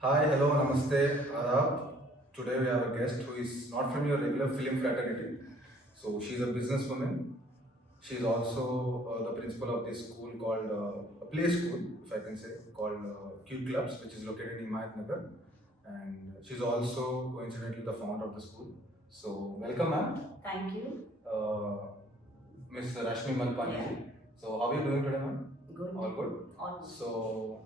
Hi, hello, namaste, adab. Today we have a guest who is not from your regular film fraternity. So she's a businesswoman. She's also the principal of this school called a play school, if I can say, called Q Clubs, which is located in Himayatnagar. And she's also coincidentally the founder of the school. So welcome, ma'am. Thank you. Miss Rashmi Malpani. Yeah. So how are you doing today, ma'am? Good. All good. All good. So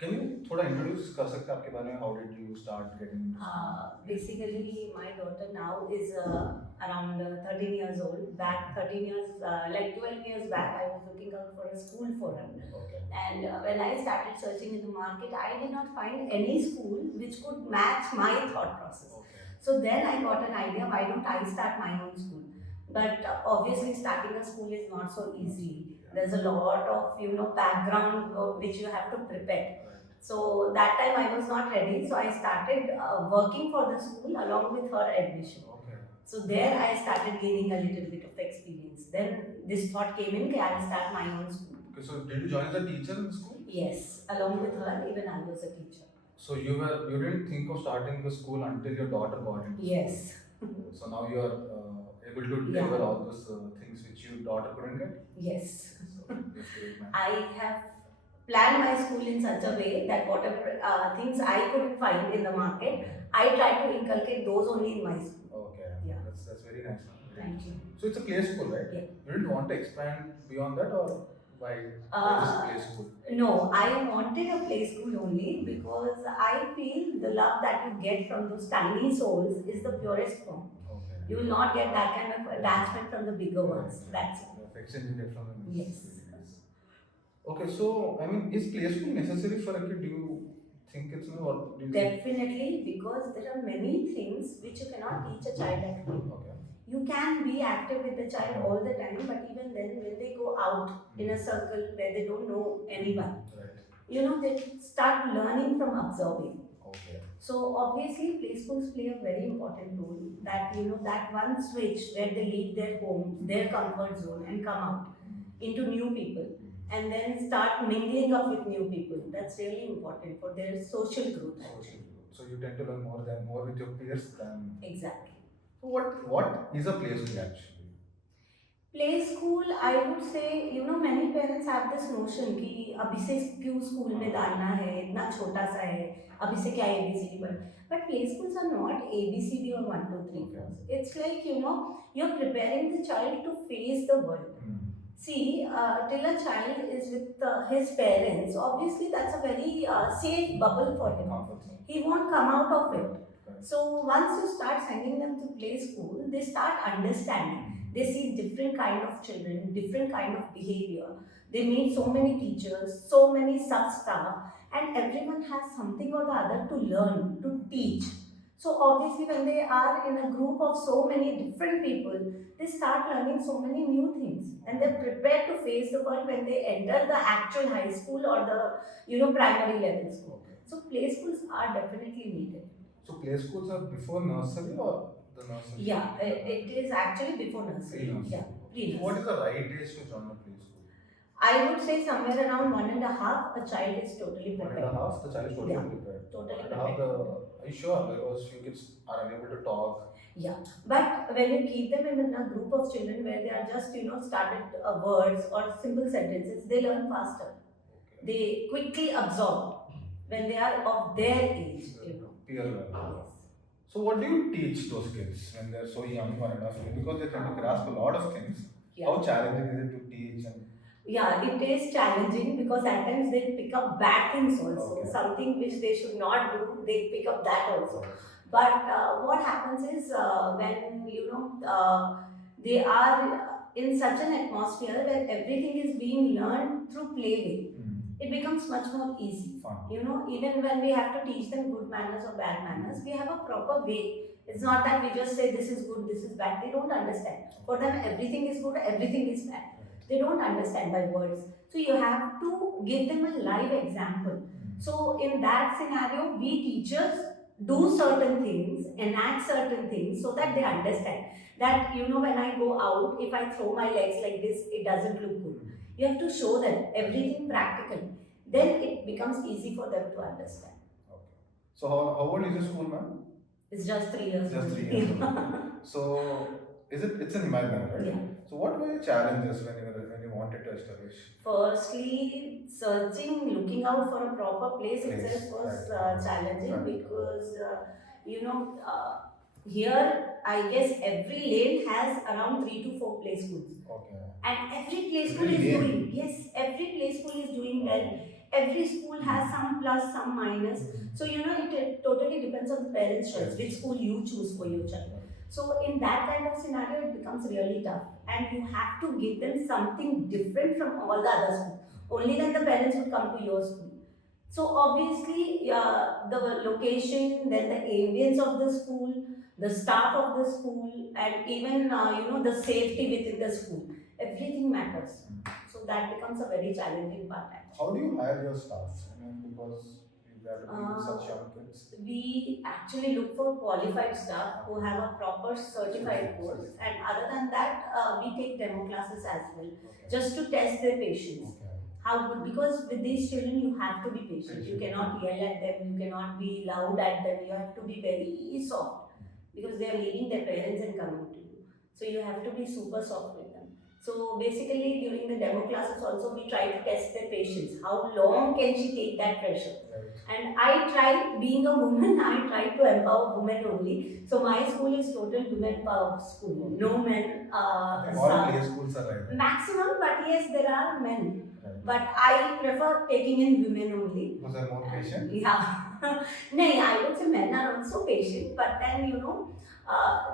can you थोड़ा introduce कर सकते हैं आपके बारे में? How did you start getting into school? Basically, my daughter now is around 13 years old. Back 13 years, like 12 years back, I was looking out for a school for her. Okay. And when I started searching in the market, I did not find any school which could match my thought process. Okay. So then I got an idea, why don't I start my own school? But obviously starting a school is not so easy. There's a lot of background which you have to prepare. So that time I was not ready, so I started working for the school along with her admission. Okay. So there I started gaining a little bit of experience. Then this thought came in that I'll start my own school. Okay, so did you join as a teacher in school? Yes, along with her, even I was a teacher. So you didn't think of starting the school until your daughter got into Yes. school. So now you are able to deliver all those things which your daughter couldn't get. Yes. So that's great, man. I have planned my school in such a way that whatever things I couldn't find in the market, I try to inculcate those only in my school. Okay. Yeah. That's very nice, man. Thank you. So it's a play school, right? Yeah. You didn't want to expand beyond that, or why just play school? No, I wanted a play school only because I feel the love that you get from those tiny souls is the purest form. Okay. You will not get that kind of attachment from the bigger ones. That's it. The affection you get from them. Yes. Okay, so I mean, is play school necessary for a kid? Do you think it's no, or do you think? Definitely, because there are many things which you cannot teach a child at home. Okay. You can be active with the child all the time, but even then, when they go out in a circle where they don't know anyone, Right. they start learning from observing. Okay. So obviously, play schools play a very important role. That that one switch where they leave their home, their comfort zone, and come out into new people, and then start mingling up with new people. That's really important for their social growth. Social growth. So you tend to learn more with your peers than. Exactly. So what is a play school actually? Play school, I would say, many parents have this notion कि अभी से क्यों school में डालना है, इतना छोटा सा है, अभी से क्या ABCD पढ़. But play schools are not ABCD or 1, 2, 3, 4. It's like, you're preparing the child to face the world. See, till a child is with his parents, obviously that's a very safe bubble for him. He won't come out of it. So once you start sending them to play school, they start understanding. They see different kind of children, different kind of behavior. They meet so many teachers, so many sub-staff, and everyone has something or the other to learn, to teach. So obviously when they are in a group of so many different people, they start learning so many new things, and they're prepared to face the world when they enter the actual high school or the primary level school. So play schools are definitely needed. So play schools are before nursery or the nursery? Yeah, it is actually before nursery. Pre-nursery. Yeah, pre-nursery. So what is the right age to join a play school? I would say somewhere around 1.5, a child is totally prepared. 1.5, the child is totally prepared. Totally 1.5, prepared. are you sure? Because few kids are unable to talk. Yeah, but when you keep them in a group of children where they are just started words or simple sentences, they learn faster. Okay. They quickly absorb when they are of their age. Peer level. Yes. So what do you teach those kids when they're so young, 1.5, because they're trying to grasp a lot of things? Yeah. How challenging is it to teach? Yeah, it is challenging because at times they pick up bad things also. Okay. Something which they should not do, they pick up that also. But what happens is when they are in such an atmosphere where everything is being learned through play, it becomes much more easy. Fun. Even when we have to teach them good manners or bad manners, we have a proper way. It's not that we just say this is good, this is bad. They don't understand. For them, everything is good, everything is bad. They don't understand by words. So you have to give them a live example. So in that scenario, we teachers do certain things, enact certain things so that they understand that when I go out, if I throw my legs like this, it doesn't look good. You have to show them everything practically. Then it becomes easy for them to understand. Okay. So how old is your school, ma'am? It's just 3 years. Just 3 years old. So it's in Himayatnagar, right? Yeah. So what were your challenges when you wanted to establish Firstly, searching, looking out for a proper place place? itself was Right. challenging Right. because you know here I guess every lane has around 3 to 4 play schools. Okay. And every play school Every is lane? doing, yes, every play school is doing well. Every school has some plus, some minus. So it totally depends on the parents' choice, which school you choose for your child. So in that kind of scenario, it becomes really tough, and you have to give them something different from all the other schools. Only then the parents would come to your school. So obviously, the location, then the ambience of the school, the staff of the school, and even the safety within the school, everything matters. So that becomes a very challenging part. How do you hire your staff? Because you have to deal with such young kids. We actually look for qualified staff who have a proper certified course, and other than that, we take demo classes as well, just to test their patience. How good, because with these children you have to be patient. You cannot yell at them, you cannot be loud at them, you have to be very soft because they are leaving their parents and coming to you. So you have to be super soft with them. So basically during the demo classes also we try to test their patience. How long can she take that pressure? And I try, being a woman, I try to empower women only. So my school is total women power school. No men. All play schools are like that. Maximum, but yes, there are men. But I prefer taking in women only. Because they're more patient? Yeah. No, I would say men are also patient, but then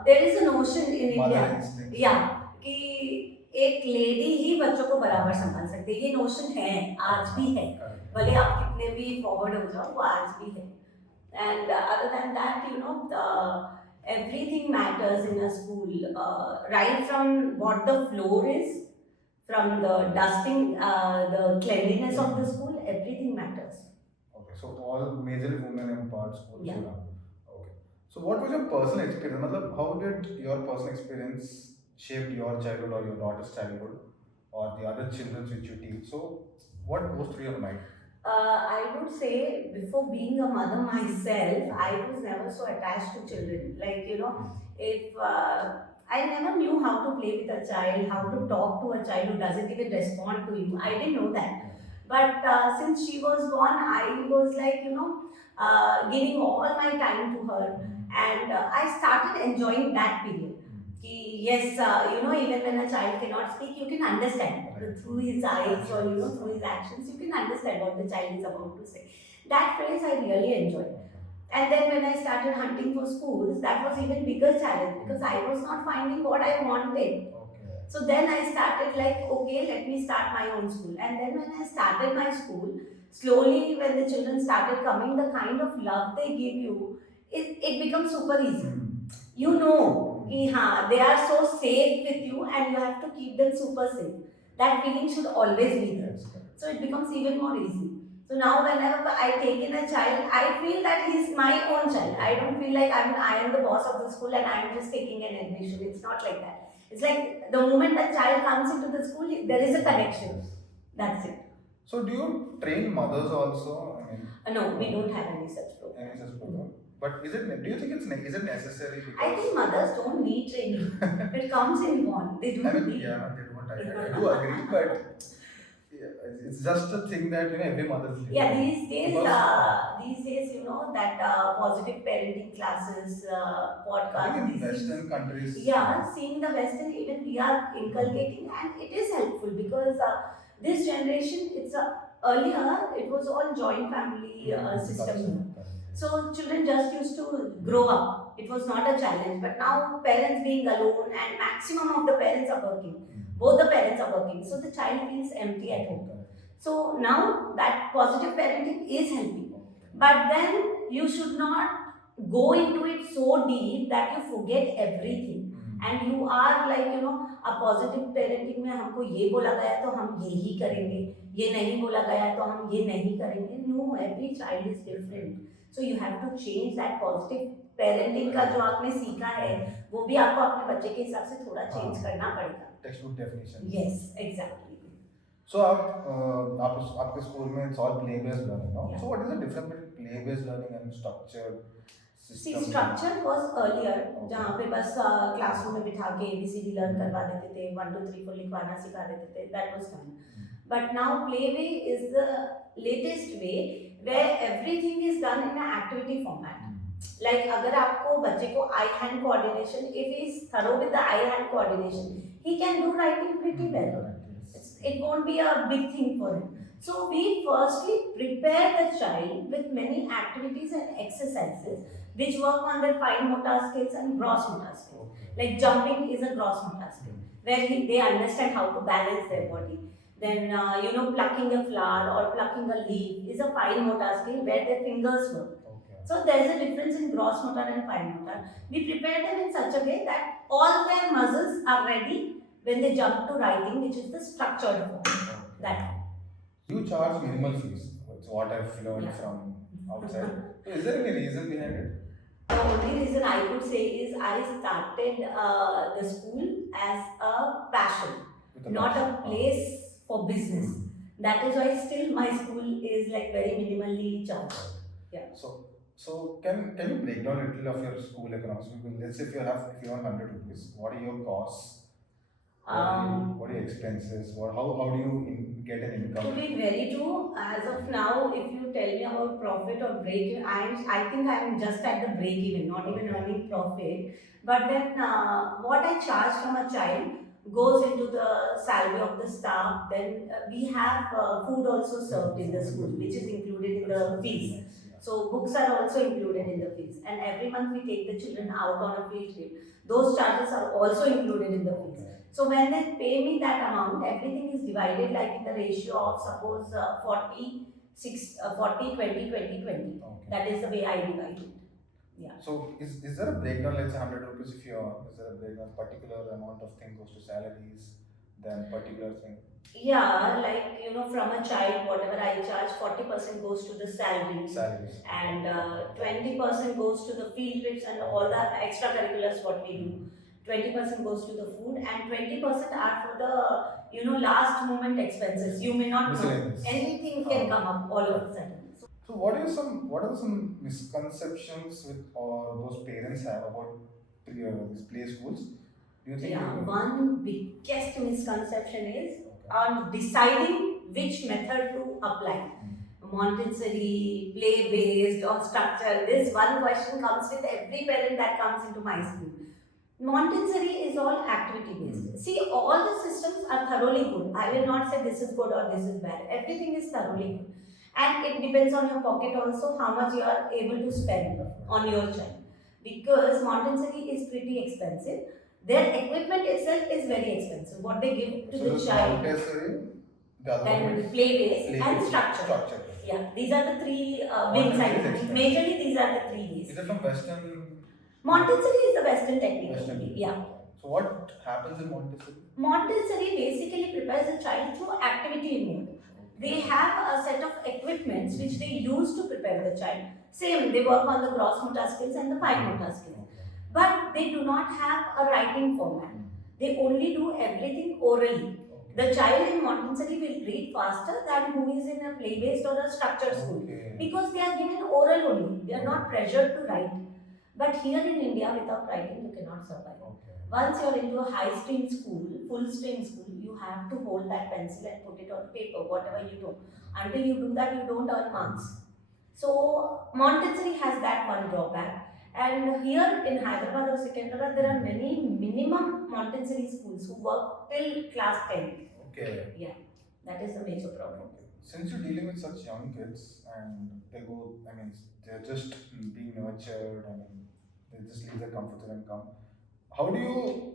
there is a notion in India. Yeah. कि एक lady ही बच्चों को बराबर संभाल सकती है, ये notion है, आज भी है, भले आप कितने भी फॉरवर्ड हो जाओ, वो आज भी है. And other than that, everything matters in a school, right from what the floor is, from the dusting, the cleanliness of the school, everything matters. Okay, so all majorly women empowered schools. Yeah. Okay. So what was your personal experience? Matlab, how did your personal experience shape your childhood or your daughter's childhood or the other children which you teach? So what goes through your mind? I would say before being a mother myself, I was never so attached to children. Like, if I never knew how to play with a child, how to talk to a child who doesn't even respond to you. I didn't know that. But since she was born, I was like, giving all my time to her. And I started enjoying that period. Yes, even when a child cannot speak, you can understand through his eyes or through his actions. You can understand what the child is about to say. That phase I really enjoyed. And then when I started hunting for schools, that was even bigger challenge because I was not finding what I wanted. So then I started like, okay, let me start my own school. And then when I started my school, slowly when the children started coming, the kind of love they give you, it becomes super easy. They are so safe with you and you have to keep them super safe. That feeling should always be there. So it becomes even more easy. So now whenever I take in a child, I feel that he's my own child. I don't feel like I am the boss of the school and I am just taking an admission. It's not like that. It's like the moment that child comes into the school, there is a connection. That's it. So do you train mothers also? No, we don't have any such program. But do you think is it necessary? Because I think mothers don't need training. It comes in one. They don't need. Yeah, they don't. I do agree, but it's just a thing that every mother is doing. Yeah, these days, that positive parenting classes, podcasts. I think in Western countries. Yeah, seeing the Western, even we are inculcating, and it is helpful because this generation, earlier it was all joint family system. So children just used to grow up. It was not a challenge. But now parents being alone and maximum of the parents are working. Both the parents are working. So the child feels empty at home. So now that positive parenting is helping. But then you should not go into it so deep that you forget everything. And you are like, a positive parenting में हमको ये बोला गया तो हम ये ही करेंगे, ये नहीं बोला गया तो हम ये नहीं करेंगे. No, every child is different. So you have to change that positive parenting का जो आपने सीखा है, वो भी आपको अपने बच्चे के हिसाब से थोड़ा change करना पड़ेगा. Textbook definition. Yes, exactly. So आपके स्कूल में it's all play based learning, no? Yeah. So what is the difference between play based learning and structured See, system? structure was earlier, Okay. जहाँ पे बस classroom में बिठा के ABCD learn करवा देते थे, 1 2 3 4 लिखवाना सिखा देते थे, that was done. But now playway is the latest way where everything is done in an activity format. Like अगर आपको बच्चे को eye hand coordination, if he is thorough with the eye hand coordination, he can do writing pretty well. It won't be a big thing for him. So we firstly prepare the child with many activities and exercises which work on their fine motor skills and gross motor skills. Like jumping is a gross motor skill where they understand how to balance their body. Then plucking a flower or plucking a leaf is a fine motor skill where their fingers work. So there's a difference in gross motor and fine motor. We prepare them in such a way that all their muscles are ready when they jump to writing, which is the structured form. That. You charge minimal fees. That's what I've learned Yeah. from outside. So is there any reason behind it? The only reason I could say is I started the school as a passion, not a place for business. That is why still my school is like very minimally charged. Yeah. So can you break down a little of your school economics? Because let's say if you earn 100 rupees, what are your costs? What are your expenses? How do you get an income? To be very true, as of now, if you tell me about profit or break even, I think I'm just at the break even, not even earning profit. But then what I charge from a child goes into the salary of the staff. Then we have food also served in the school, which is included in the fees. So books are also included in the fees. And every month we take the children out on a field trip. Those charges are also included in the fees. So when they pay me that amount, everything is divided like in the ratio of suppose 40, 20, 20, 20. Okay. That is the way I divide it. Yeah. So is there a breakdown, let's say 100 rupees if you earn, is there a breakdown, particular amount of thing goes to salaries, then particular thing? Yeah, like from a child, whatever I charge, 40% goes to the salaries. And 20% goes to the field trips and all the extracurriculars what we do. 20% goes to the food and 20% are for the last moment expenses. You may not know. Anything can come up all of a sudden. So what are some misconceptions with those parents have about these play schools? Do you think? Yeah, one biggest misconception is on deciding which method to apply. Montessori, play-based or structure. This one question comes with every parent that comes into my school. Montessori is all activity-based. See, all the systems are thoroughly good. I will not say this is good or this is bad. Everything is thoroughly good. And it depends on your pocket also how much you are able to spend on your child. Because Montessori is pretty expensive. Their equipment itself is very expensive. What they give to the child. Montessori, then play-based and structure. Yeah, these are the three wings. Majorly, these are the three ways. Is it from Western? Montessori is the Western technique. Yeah. So what happens in Montessori? Montessori basically prepares the child through activity mode. They have a set of equipments which they use to prepare the child. Same, they work on the gross motor skills and the fine motor skills. But they do not have a writing format. They only do everything orally. The child in Montessori will read faster than who is in a play-based or a structured school. Because they are given oral only. They are not pressured to write. But here in India, without writing, you cannot survive. Once you are into a high stream school, full stream school, you have to hold that pencil and put it on paper, whatever you do. Until you do that, you don't earn marks. So Montessori has that one drawback. And here in Hyderabad or Secunderabad, there are many minimum Montessori schools who work till class 10. Okay. Yeah, that is the major problem. Since you're dealing with such young kids and they're just being nurtured, they just leave their comfort zone and come. How do you,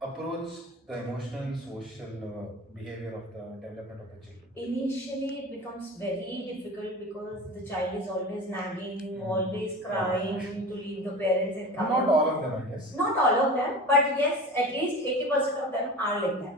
approach the emotional and social behavior of the development of the children? Initially, it becomes very difficult because the child is always nagging, always crying to leave the parents and come. Not all of them, I guess. Not all of them, but yes, at least 80% of them are like that.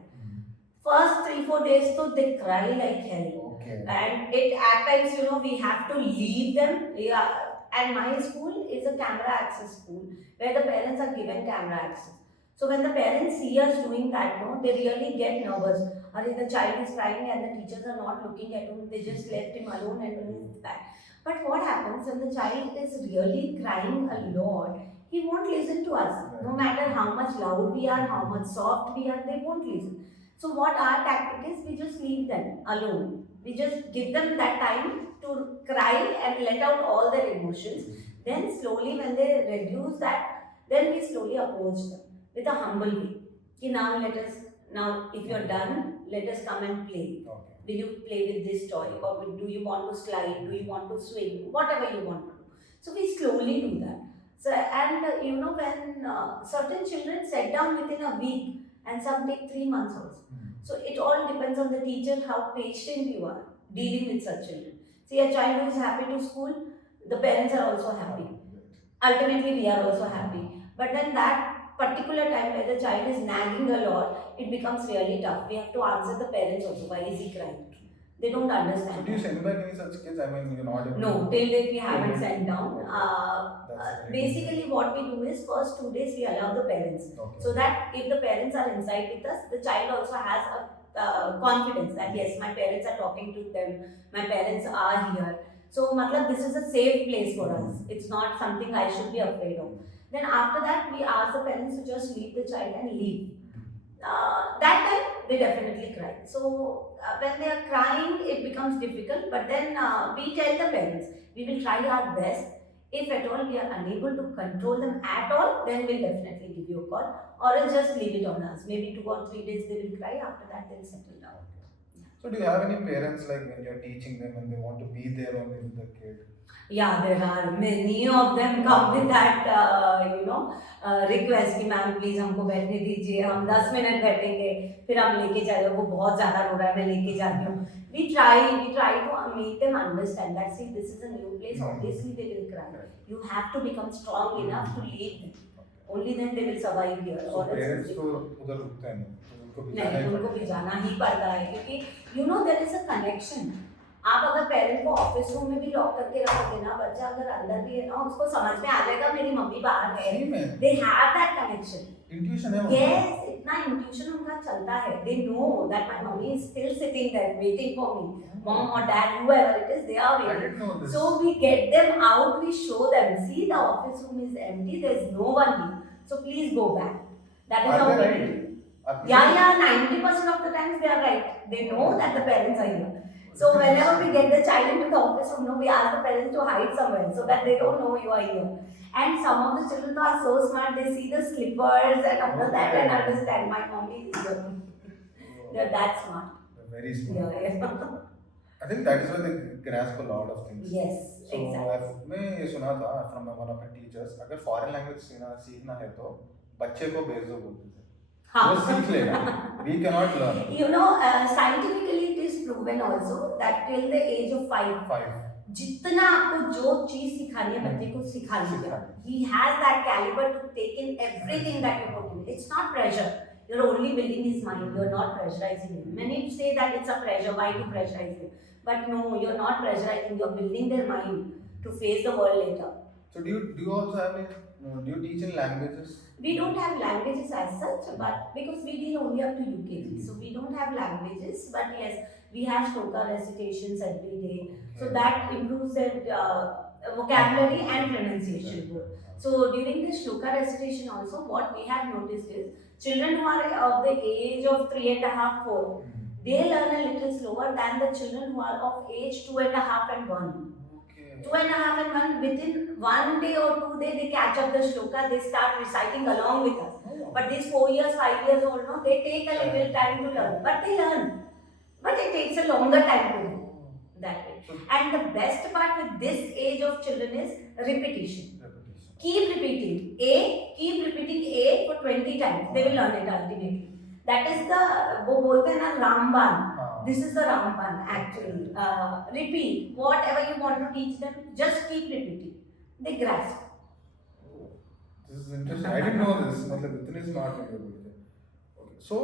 First 3-4 days, so they cry like hell. Okay. And at times, we have to leave them. Yeah. And my school is a camera access school where the parents are given camera access. So when the parents see us doing that, they really get nervous. Are the child is crying and the teachers are not looking at him, they just left him alone and moved back. But what happens when the child is really crying a lot, he won't listen to us. No matter how much loud we are, how much soft we are, they won't listen. So what our tactic is, we just leave them alone. We just give them that time to cry and let out all their emotions. Then slowly when they reduce that, then we slowly approach them with a humble way. Okay, now if you're done, let us come and play. Okay. Will you play with this toy, or do you want to slide? Do you want to swing? Whatever you want to do. So we slowly do that. So and when certain children set down within a week, and some take 3 months also. So it all depends on the teacher how patient you are dealing with such children. See, a child who is happy to school, the parents are also happy. Ultimately, we are also happy. But then that particular time where the child is nagging a lot, it becomes really tough. We have to answer the parents also. Why is he crying? They don't So understand. do you send back any such kids? I mean, you're not able No, to. till date we haven't sent down. That's great. Basically, what we do is first 2 days we allow the parents, Okay. so that if the parents are inside with us, the child also has a confidence that yes, my parents are talking to them, my parents are here. So, matlab, this is a safe place for us. It's not something I should be afraid of. Then after that, we ask the parents to just leave the child and leave. That time they definitely cry. So when they are crying, it becomes difficult. But then we tell the parents, we will try our best. If at all we are unable to control them at all, then we'll definitely give you a call, or else just leave it on us. Maybe 2 or 3 days they will cry. After that, they'll settle down. So do you have any parents like when you're teaching them and they want to be there only with the kid? Yeah, there are many of them come with that request कि ma'am please हमको बैठने दीजिए, हम 10 minute बैठेंगे, फिर हम लेके जाएंगे, वो बहुत ज़्यादा रो रहा है, मैं लेके जाती हूँ. We try to make them understand that see, this is a new place, obviously they will cry. You have to become strong enough to lead them. Only then they will survive here. So parents को उधर रुकते हैं नहीं, उनको भी जाना ही पड़ता है, क्योंकि there is a connection. आप अगर पेरेंट को ऑफिस रूम में भी लॉक करके रखोगे ना, बच्चा अगर अंदर भी है ना, उसको समझ में आ जाएगा मेरी मम्मी बाहर है. They have that connection. Intuition है. Yes, इतना intuition उनका चलता है. They know that my mommy is still sitting there waiting for me. Mom or dad, whoever it is, they are waiting. I didn't know this. So we get them out, we show them. See, the office room is empty. There is no one here. So please go back. That is how we do. Yeah, 90% of the times they are right. They know that the parents are here. So whenever we get the child into the office room, we ask the parents to hide somewhere so that they don't know you are here. And some of the children are so smart, they see the slippers and all that and understand my mommy is here. They're that smart. They're very smart. Yeah. I think that is why they grasp a lot of things. Yes, So exactly. मैं ये सुना था from one of my teachers, अगर foreign language सीखना है तो बच्चे को भेज दो बोलते थे. वो सीख लेगा. We cannot learn. Scientifically it is proven also that till the age of 5, जितना आपको जो चीज सिखानी है बच्चे को सिखा लीजिए. He has that caliber to take in everything that you put in. It's not pressure. You're only building his mind. You're not pressurizing him. Many say that it's a pressure. Why to pressurize him? But no, you're not pressurizing. You're building their mind to face the world later. So do you also have any? Do you teach in languages? We don't have languages as such, but because we deal only up to UKG, so we don't have languages. But yes, we have shloka recitations every day, so that improves their vocabulary and pronunciation both. So during the shloka recitation also, what we have noticed is children who are of the age of 3.5, 4, they learn a little slower than the children who are of age 2.5 and 1. 2.5 and 1, within 1 day or 2 days, they catch up the shloka, they start reciting along with us. But these 4 years, 5 years old, no, they take a little time to learn. But they learn. But it takes a longer time to learn. That way. And the best part with this age of children is repetition. Keep repeating A for 20 times. They will learn it ultimately. That is the, वो बोलते हैं ना रामबाण. This is the Ramban actually. Repeat whatever you want to teach them. Just keep repeating. They grasp. This is interesting. I didn't know this. मतलब इतने smart लोग बोलते हैं. Okay. So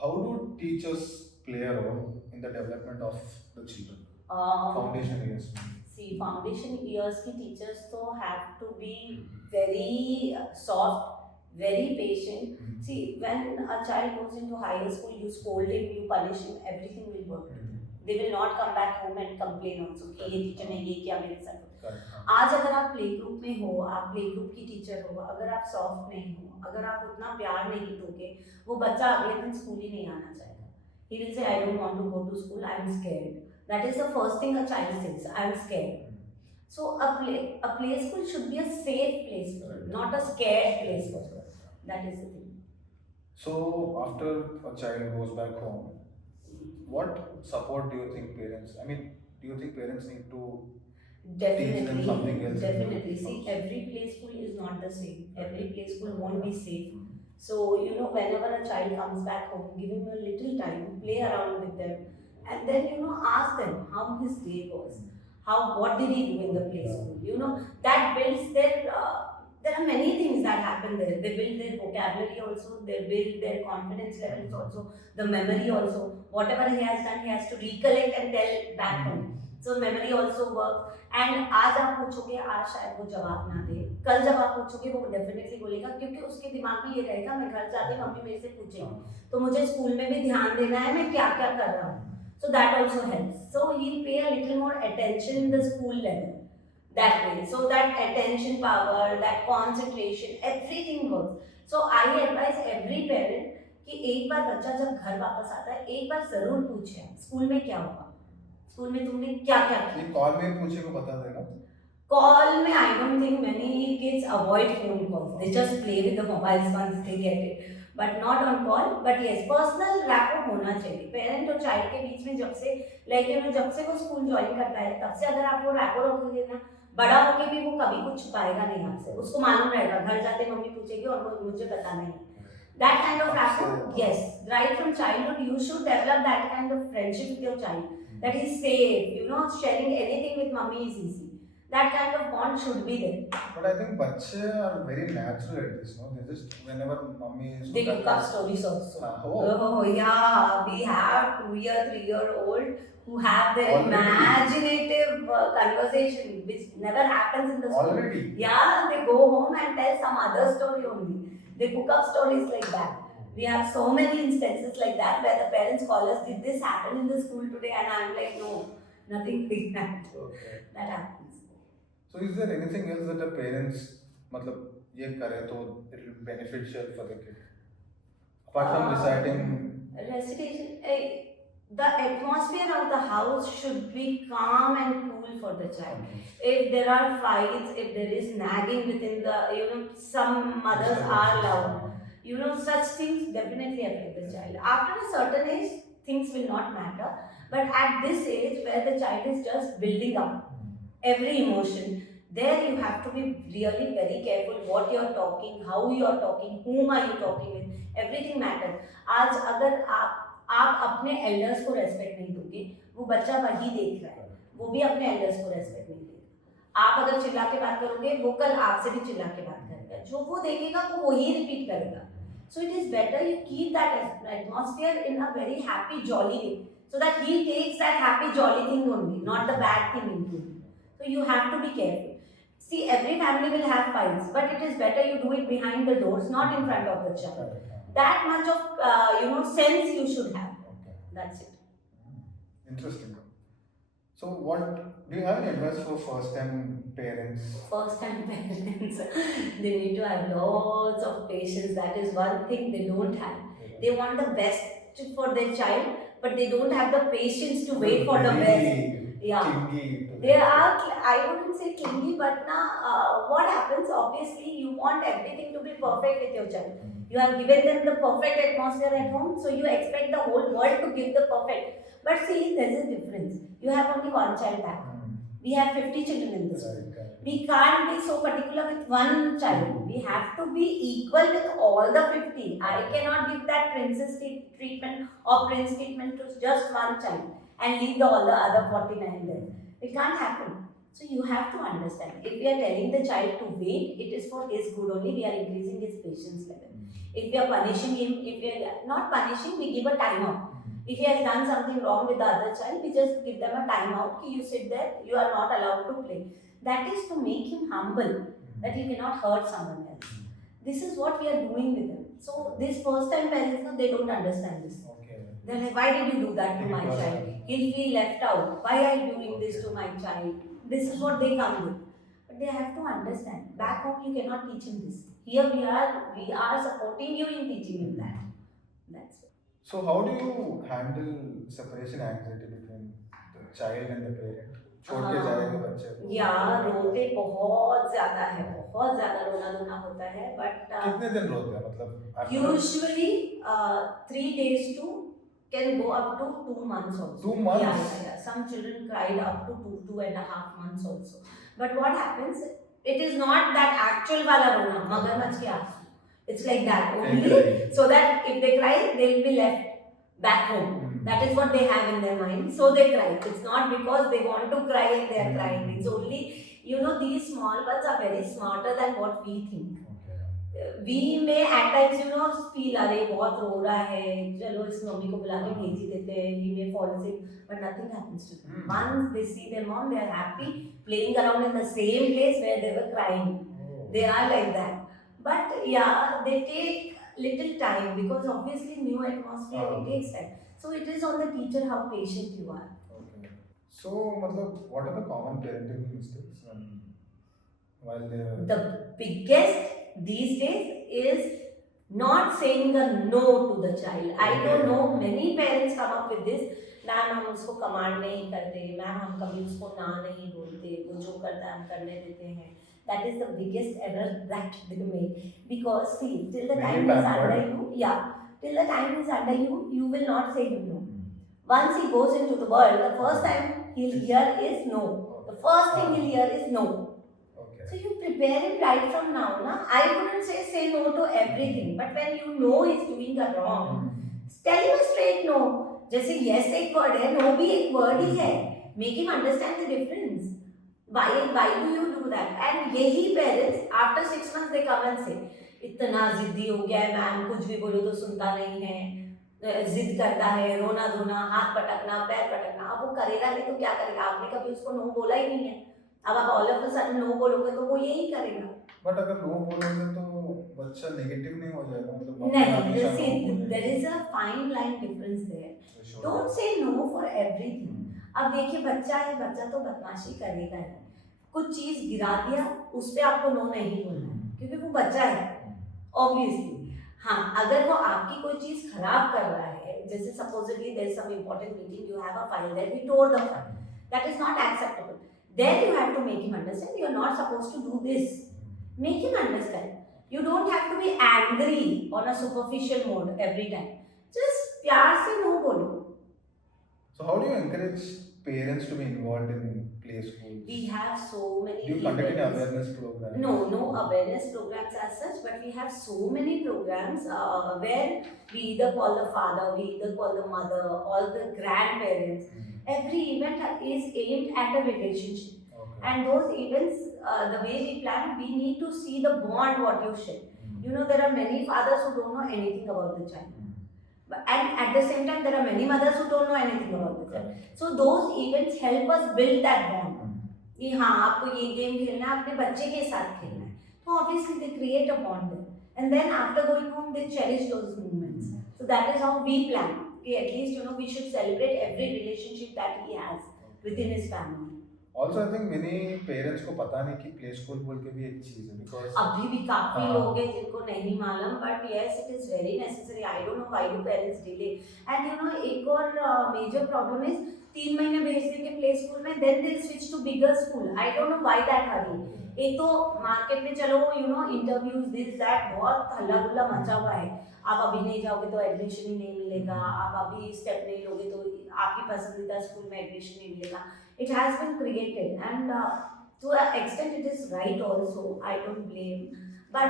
how do teachers play a role in the development of the children? Foundation years. See, foundation years की teachers तो have to be very soft, very patient. Mm. See, when a child goes into higher school, you scold him, you punish him, everything will work. They will not come back home and complain also कि ये teacher ने ये किया मेरे साथ. आज अगर आप प्ले ग्रुप में हो, आप प्ले ग्रुप की टीचर हो, अगर आप सॉफ्ट नहीं हो, अगर आप उतना प्यार नहीं दोगे, वो बच्चा अगले दिन स्कूल ही नहीं आना चाहेगा. He will say, I don't want to go to school, I am scared. That is the first thing a child says, I am scared. So a play school should be a safe place for you, not a scared place for you. That is the thing. So after a child goes back home, what support do you think parents? I mean, do you think parents need to teach them something else? Definitely. See, every play school is not the same. Every play school won't be safe. So, whenever a child comes back home, give him a little time, play around with them, and then, ask them how his day was, what did he do in the play school. That builds there are many things that happen there. They build their vocabulary also, they build their confidence levels also, the memory also. Whatever he has done, he has to recollect and tell back home. So memory also works. And आज आप पूछोगे, आज शायद वो जवाब ना दे, कल जब आप पूछोगे वो डेफिनेटली बोलेगा, क्योंकि उसके दिमाग में ये रहेगा मैं घर जाके मम्मी मेरे से पूछेगी तो मुझे स्कूल में भी ध्यान देना है मैं क्या क्या कर रहा हूँ. So that also helps. So he'll pay a little more attention in the school level that way. So that attention power, that concentration, everything works. So I advise every parent कि एक बार बच्चा जब घर वापस आता है एक बार जरूर पूछे स्कूल में क्या हुआ, स्कूल में तुमने क्या क्या किया. कॉल में पूछे को बता देगा. Call में I don't think many kids avoid phone calls. They just play with the mobiles once they get it. But not on call. But yes, personal rapport होना चाहिए. Parent और child के बीच में जब से जब से वो स्कूल ज्वाइन करता है तब से अगर आप वो rapport रखोगे ना, बड़ा होके भी वो कभी कुछ छुपाएगा नहीं आपसे. उसको मालूम रहेगा घर जाते मम्मी पूछेगी और वो मुझे बताना ही. That kind of rapport, yes, right from childhood you should develop that kind of friendship with your child. That is safe. Sharing anything with mommy is easy. That kind of bond should be there. But I think bachche are very natural at this, no? They just, whenever mommy is... They cook up stories also. Oh, yeah. We have 2-year, 3-year-old who have their already? Imaginative conversation, which never happens in the school. Already? Yeah, they go home and tell some other story only. They cook up stories like that. We have so many instances like that where the parents call us, did this happen in the school today? And I'm like, no, nothing like that. Okay. That happens. So is there anything else that the parents, मतलब ये करे तो it will be beneficial for the kid? Apart from reciting. Recitation, the atmosphere of the house should be calm and cool for the child. If there are fights, if there is nagging within the, some mothers are loud. Such things definitely affect the child. After a certain age, things will not matter. But at this age, where the child is just building up every emotion, there you have to be really very careful what you are talking, how you are talking, whom are you talking with. Everything matters. आज अगर आप अपने elders को respect नहीं दोगे, वो बच्चा वही देख रहा है, वो भी अपने elders को respect नहीं देगा. आप अगर चिल्ला के बात करोगे, वो कल आपसे भी चिल्ला के बात करेगा. जो वो देखेगा, वो वही repeat करेगा. So it is better you keep that atmosphere in a very happy, jolly way, so that he takes that happy, jolly thing only, not the bad thing into it. So you have to be careful. See, every family will have fights, but it is better you do it behind the doors, not in front of the child. That much of sense you should have. Okay. That's it. Interesting. So what do you have any advice for first-time parents? First-time parents, they need to have lots of patience. That is one thing they don't have. They want the best for their child, but they don't have the patience to wait for the best. Yeah, they are, I wouldn't say clingy, but now what happens, obviously you want everything to be perfect with your child. You have given them the perfect atmosphere at home, so you expect the whole world to give the perfect. But see, there is a difference. You have only one child back. We have 50 children in this school. We can't be so particular with one child. We have to be equal with all the 50. I cannot give that princess treatment or prince treatment to just one child and leave all the other 49 there. It can't happen. So you have to understand. If we are telling the child to wait, it is for his good only. We are increasing his patience level. If we are punishing him, if we are not punishing, we give a timeout. If he has done something wrong with the other child, we just give them a timeout. You sit there, you are not allowed to play. That is to make him humble, that he cannot hurt someone else. This is what we are doing with them. So this first time parents, no, they don't understand this. Okay. They're like, why did you do that to Take it my child? personally. He'll feel left out. Why are you doing this Okay. to my child? This is what they come with. But they have to understand. Back home, you cannot teach him this. Here we are supporting you in teaching him that. That's it. So how do you handle separation anxiety between the child and the parent? छोड़ के जाएंगे बच्चे को। या रोते बहुत ज्यादा है, बहुत ज्यादा रोना धोना होता है, बट कितने दिन रोते हैं मतलब? usually 3 days to can go up to 2 months also. 2 months? Yeah. Some children cried up to 2.5 months also. But what happens? It is not that actual wala rona, magarmach ke aansu. It's like that only, so that if they cry, they'll be left back home. That is what they have in their mind. So they cry. It's not because they want to cry and they are crying. It's only, these small ones are very smarter than what we think. We may at times, feel अरे बहुत रो रहा है, चलो इस mummy को बुला के भेज ही देते हैं. He may fall sick, but nothing happens to them. Once they see their mom, they are happy, playing around in the same place where they were crying. They are like that. But yeah, they take little time because obviously new atmosphere, it takes time. So it is on the teacher how patient you are. Okay. So मतलब what are the common parenting mistakes while they are... The biggest these days is not saying a no to the child. I don't know, many parents come up with this. Ma'am हम उसको command नहीं करते, ma'am हम कभी उसको ना नहीं बोलते, वो जो करता है हम करने देते हैं. That is the biggest error that they make. Because see, till the time he is under you, till the time he is under you, you will not say him no. Once he goes into the world, the first time he'll hear is no. The first thing he'll hear is no. So you prepare him right from now. Na? I wouldn't say no to everything, but when you know he's doing a wrong, tell him a straight no. जैसे yes एक word है, no भी एक word ही है. Make him understand the difference. Why do you do that? And यही parents after 6 months they come and say, इतना जिद्दी हो गया है मैम, कुछ भी बोलो तो सुनता नहीं है, जिद करता है, रोना धोना, हाथ पटकना, पैर पटकना. अब वो करेगा नहीं तो क्या करेगा? आपने कभी उसको no बोला ही नहीं है. अब आप all of a sudden no बोलोगे तो वो यही करेगा. बट अगर नो बोलोगे तो बच्चा नेगेटिव नहीं हो जाएगा? मतलब नहीं, see, there is a fine line difference there. Don't say no for everything. अब देखिए बच्चा है, बच्चा तो बदमाशी करेगा ही. कुछ चीज गिरा दिया, उस पे आपको नो नहीं बोलना है क्योंकि वो बच्चा है ऑब्वियसली. हाँ, अगर वो आपकी कोई चीज खराब कर रहा है, जैसे supposedly there is some important meeting, you have a file that we tore the file, that is not acceptable. Then you have to make him understand you are not supposed to do this. Make him understand. You don't have to be angry on a superficial mode every time. Just प्यार से no बोलो. So how do you encourage parents to be involved in play schools? We have so many. Do you conduct any awareness programs? No awareness programs as such, but we have so many programs where we either call the father, we either call the mother, all the grandparents. Every event is aimed at a relationship. And those events, the way we plan, we need to see the bond what you share. There are many fathers who don't know anything about the child. And at the same time, there are many mothers who don't know anything about the child. So those events help us build that bond. कि हाँ आपको ये game खेलना है, अपने बच्चे के साथ खेलना है. So obviously they create a bond there. And then after going home, they cherish those moments. So that is how we plan. Okay, at least we should celebrate every relationship that he has within his family. Also, I think many parents को पता नहीं कि play school बोल के भी एक चीज है because अभी भी काफी लोग हैं जिनको नहीं मालूम, but yes, it is very necessary. I don't know why do parents delay. And एक और major problem is 3 महीने भेज देंगे play school में, then they'll switch to bigger school. I don't know why that hurry. एक तो market में चलो इंटरव्यूज दिस दैट बहुत हल्ला गुल्ला मचा हुआ है. आप अभी नहीं जाओगे तो एडमिशन ही नहीं मिलेगा, आप अभी स्टेप नहीं लोगे तो आपकी पसंदीदा स्कूल में एडमिशन नहीं मिलेगा. It has been created and to an extent it is right also. I don't blame. But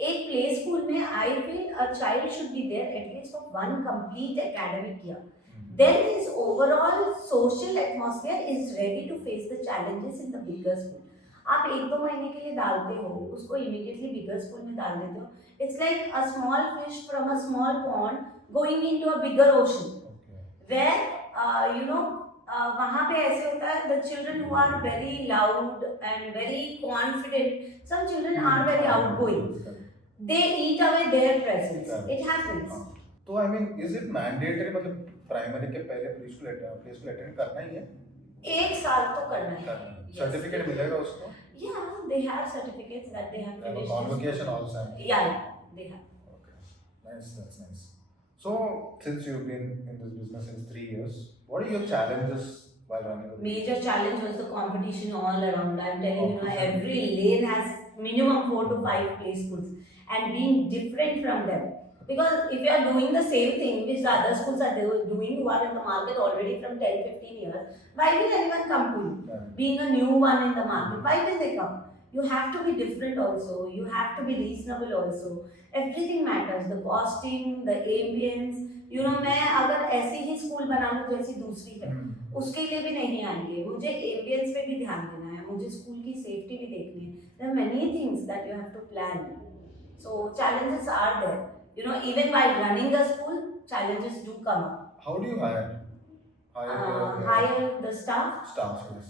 एक play school में I feel a child should be there at least for one complete academic year. Then his overall social atmosphere is ready to face the challenges in the bigger school. आप 1-2 महीने के लिए डालते हो उसको, immediately bigger school में डाल देते हो. It's like a small fish from a small pond going into a bigger ocean, where वहाँ पे ऐसे होता है, the children who are very loud and very confident, some children are very outgoing, they eat away their presence. Correct. It happens. तो I mean is it mandatory, मतलब primary के पहले pre school attend करना ही है? एक साल तो करना है। सर्टिफिकेट मिलेगा उसको? Yeah, they have certificates that they have They have a finished. convocation also. Yeah, they have. Okay, nice, that's nice. So since you've been in this business since 3 years, what are your challenges while running a business? Major challenge was the competition all around. I'm telling you, every lane has minimum 4 to 5 play schools, and being different from them. Because if you are doing the same thing which the other schools are doing, who are in the market already from 10-15 years, why will anyone come to you? Yeah. Being a new one in the market, why will they come? You have to be different also, you have to be reasonable also. Everything matters, the costing, the ambience. You know, मैं अगर ऐसी ही school बना लूँ जैसी दूसरी है, उसके लिए भी नहीं आएंगे। मुझे एम्बियंस पे भी ध्यान देना है, मुझे स्कूल की सेफ्टी भी देखनी है। There are many things that you have to plan. So challenges are there. You know, even while running the school, challenges do come up. How do you hire? Hire the staff. Staff, yes.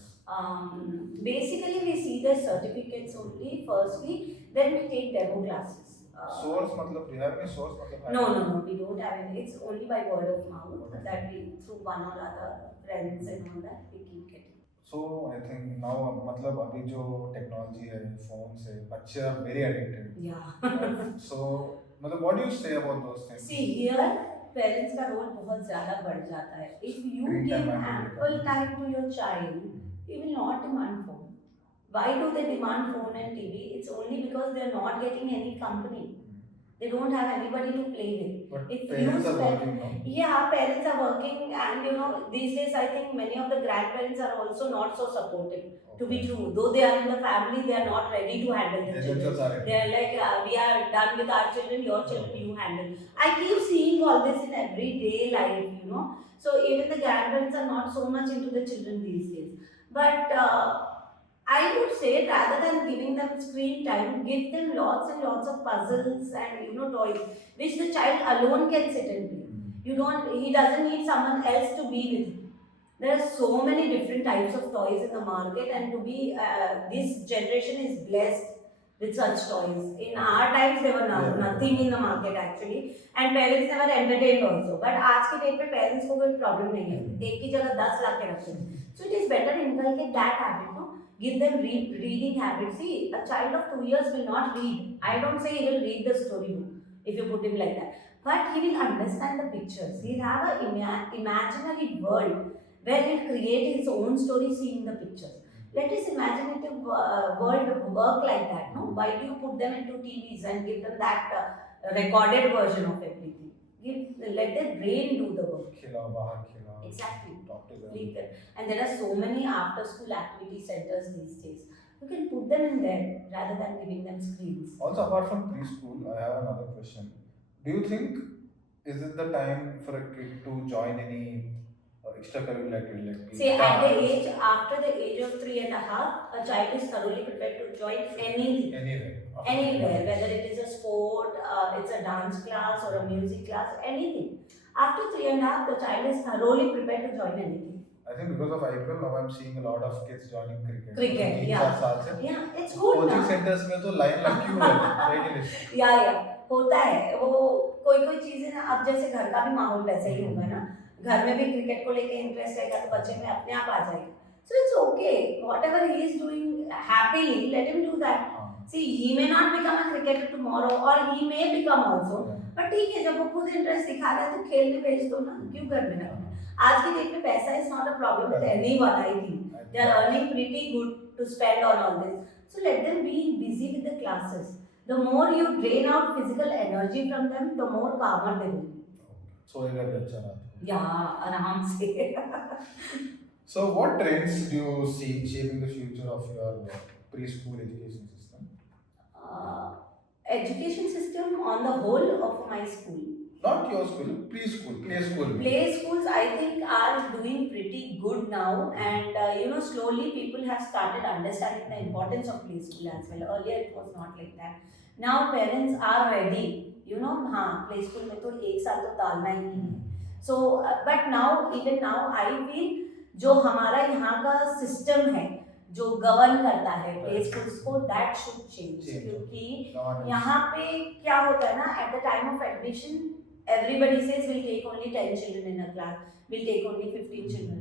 Basically, we see the certificates only firstly, then we take demo classes. Source, matlab, do you have any source? No, we don't have any. It's only by word of mouth that we, through one or other friends and all that, we keep getting. So I think now, मतलब अभी जो technology है, phone से बच्चे are very addicted. Yeah. So मतलब what do you say about those things? See here, parents का role बहुत ज़्यादा बढ़ जाता है. If you give ample time to your child, he will not demand phone. Why do they demand phone and TV? It's only because they are not getting any company. They don't have anybody to play with. But if parents you are working now. Yeah, parents are working, and you know, these days I think many of the grandparents are also not so supportive. Okay. To be true, though they are in the family, they are not ready to handle the children. They are like, we are done with our children, your children you handle. I keep seeing all this in everyday life, you know. So even the grandparents are not so much into the children these days. But I would say, rather than giving them screen time, give them lots and lots of puzzles and, you know, toys which the child alone can sit and play. He doesn't need someone else to be with him. There are so many different types of toys in the market, and to be this generation is blessed with such toys. In our times there were nothing in the market actually, and parents never entertained also. But आज के date पे parents को कोई problem नहीं है, एक की जगह 10 ला के रखते हैं. So it is better to inculcate that habit, no? Give them reading habits. See, a child of 2 years will not read. I don't say he will read the storybook if you put him like that. But he will understand the pictures. He'll have an imaginary world where he'll create his own story seeing the pictures. Let his imaginative world work like that, no? Why do you put them into TVs and give them that recorded version of everything? Let their brain do the work. Exactly. Talk to them. And there are so many after school activity centers these days. You can put them in there rather than giving them screens. Also, apart from preschool, I have another question. Do you think is it the time for a kid to join any extracurricular activity? Like say after the age of 3.5, a child is thoroughly prepared to join anything. Anywhere, whether it is a sport, it's a dance class or a music class, anything. After 3.5, the child is thoroughly prepared to join anything. I think because of IPL now I'm seeing a lot of kids joining cricket. Yeah, it's good. Coaching centers में तो line लग क्यों है? Waiting list. Yeah, होता है वो कोई चीजें ना, अब जैसे घर का भी माहौल वैसा ही होगा ना, घर में भी क्रिकेट को लेके इंटरेस्ट रहेगा तो बच्चे में अपने आप आ जाएगा. So it's okay, whatever he is doing happily, let him do that. See, he may not become a cricketer tomorrow, or he may become also. But ठीक है, जब वो खुद इंटरेस्ट दिखा रहा है तो खेलने भेज दो ना, क्यों घर में रखना. आज की डेट में पैसा is not a problem with anyone. I think they are earning pretty good to spend on all this. So let them be busy with the classes. The more you drain out physical energy from them, the more calmer they will be. सोएगा भी अच्छा रात को. Yeah, आराम से. So what trends do you see shaping the future of your preschool education system? Education system on the whole of my school. Not your school, preschool, play school. Play schools, I think, are doing pretty good now, and you know, slowly people have started understanding the importance of play school as well. Earlier it was not like that. Now parents are ready, you know, हाँ play school में तो एक साल तो डालना ही है. So, but now, even now, I feel जो हमारा यहाँ का सिस्टम है जो गवर्न करता है प्ले स्कूल्स को, दैट शुड चेंज। क्योंकि यहाँ पे क्या होता है ना, at the time of admission everybody says we'll take only 10 children in a class, we'll take only 15 children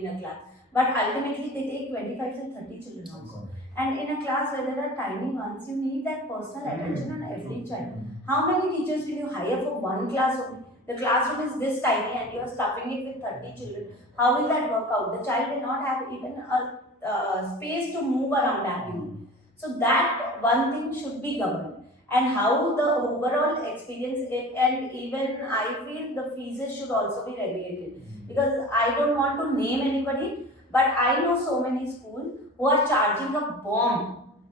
in a class, but ultimately they take 25 to 30 children also. And in a class where there are tiny ones, you need that personal attention on every child. How many teachers will you hire for one class only? The classroom is this tiny and you are stuffing it with 30 children. How will that work out? The child will not have even a space to move around happily. So that one thing should be governed. And how the overall experience, and even I feel the fees should also be regulated, because I don't want to name anybody, but I know so many schools who are charging a bomb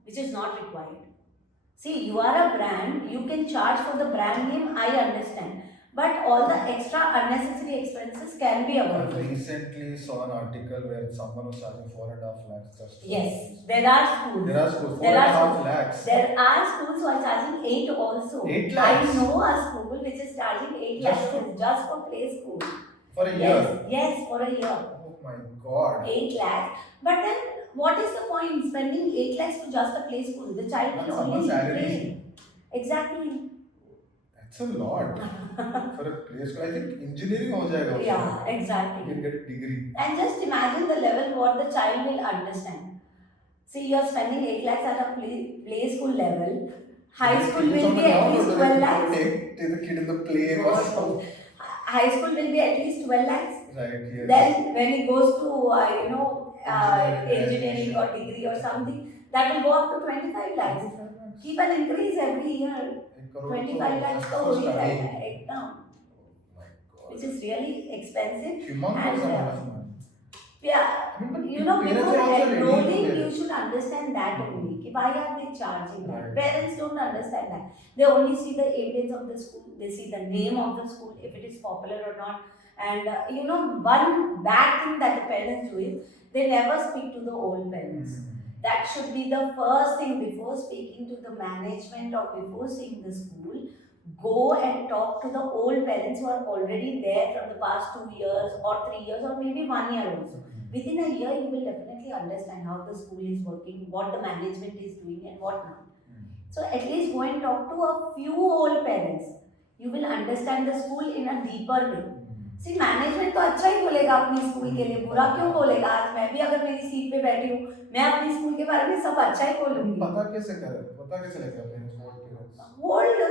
which is not required. See, you are a brand, you can charge for the brand name, I understand, but all the extra unnecessary expenses can be I avoided. recently saw an article where someone was charging 4.5 lakhs just for Yes, fees. there are schools. There are schools, There are 4.5 schools. lakhs. There are schools who are charging 8 also. 8 lakhs? I know a school which is charging 8 Just lakhs for- just for play school. For a Yes, year. yes, for a year. Oh my god. 8 lakhs. But then what is the point spending 8 lakhs to just a play school? The child will That's only someone's salary. play. Exactly. That's a lot for a play school. I think engineering ho jayega also. Yeah, You exactly. can get a degree. And just imagine the level what the child will understand. See, you are spending 8 lakhs at a play school level. High school will be at least 12 lakhs. Take the kid in the play or something. High school will be at least 12 lakhs. Right, yes. Then when he goes to Engineering, engineering or degree or something, that will go up to 25 lakhs. 25 lakhs. Keep an increase every year. 25 lakhs for to हो ही studying. जाएगा एकदम, Oh my god. which is really expensive. Humongous And, amount of money. Yeah, I mean, but you know, parents before are also ready enrolling, to you pay. should understand that only. Ki why are they charging that? Right. Parents don't understand that. They only see the ambience of the school. They see the name of the school, if it is popular or not. And one bad thing that the parents do is they never speak to the old parents. That should be the first thing before speaking to the management or before seeing the school. Go and talk to the old parents who are already there from the past 2 years or 3 years or maybe 1 year also. Within a year, you will definitely understand how the school is working, what the management is doing, and what not. So at least go and talk to a few old parents. You will understand the school in a deeper way. See management तो अच्छा ही बोलेगा अपनी school के लिए, बुरा क्यों बोलेगा? आज मैं भी अगर मेरी सीट पे बैठी हूँ, मैं अपनी स्कूल के बारे में सब अच्छा ही बोलूंगी। पता कैसे लगेगा पेरेंट्स? होल्ड,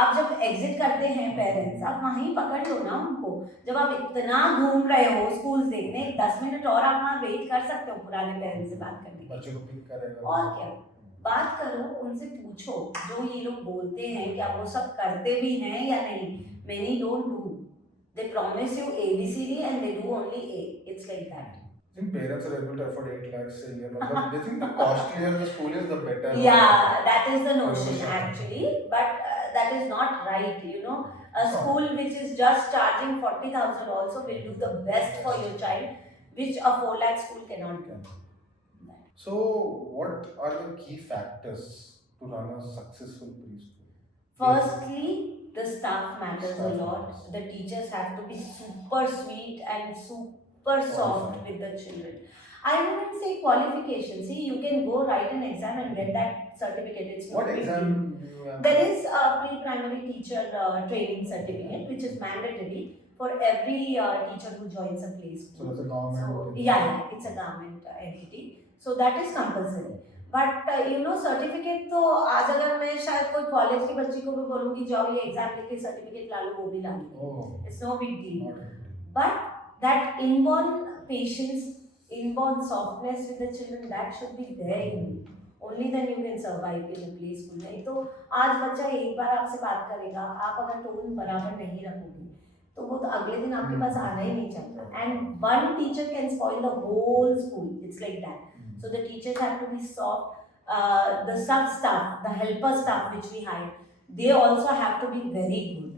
आप जब एग्जिट करते हैं पेरेंट्स, आप वहीं पकड़ लो ना उनको। जब आप इतना घूम रहे हो स्कूल देखने, 10 मिनट और आप वहाँ वेट कर सकते हो पुराने पेरेंट्स से बात करने के लिए। बच्चे को पिक करेगा और क्या, बात करो उनसे, पूछो जो ये लोग बोलते हैं क्या वो सब करते भी हैं या नहीं। Many don't do. They promise you ABCD and they do only A. It's like that. I think parents are able to afford 8 lakhs a year, but they think the costlier the school is, the better. Yeah, that is the notion Notion. actually, but that is not right. A No. school which is just charging 40,000 also will do the best for your child, which a 4 lakh school cannot do. So, what are the key factors to run a successful preschool? Firstly, the staff matters a Staff lot. matters. The teachers have to be super sweet and super soft with the children. I wouldn't say qualification. See, you can go write an exam and get that certificate. It's no What big exam deal. do you have? There is a pre-primary teacher training certificate which is mandatory for every teacher who joins a play So, school. that's a government. So, yeah, it's a government entity. So that is compulsory. But certificate तो आज अगर मैं शायद कोई college की बच्ची को भी बोलूँगी जाओ ये एग्जाम लेके सर्टिफिकेट ला लो, वो भी ला लो। It's no big deal. But that inborn patience, inborn softness with the children, that should be there in you. Only then you can survive in a play school. नहीं तो आज बच्चा एक बार आपसे बात करेगा, आप अगर टोन बराबर नहीं रखोगे तो वो तो अगले दिन आपके पास आना ही नहीं चाहता। And one teacher can spoil the whole school. It's like that. So the teachers have to be soft. The sub staff, the helper staff which we hire, they also have to be very good.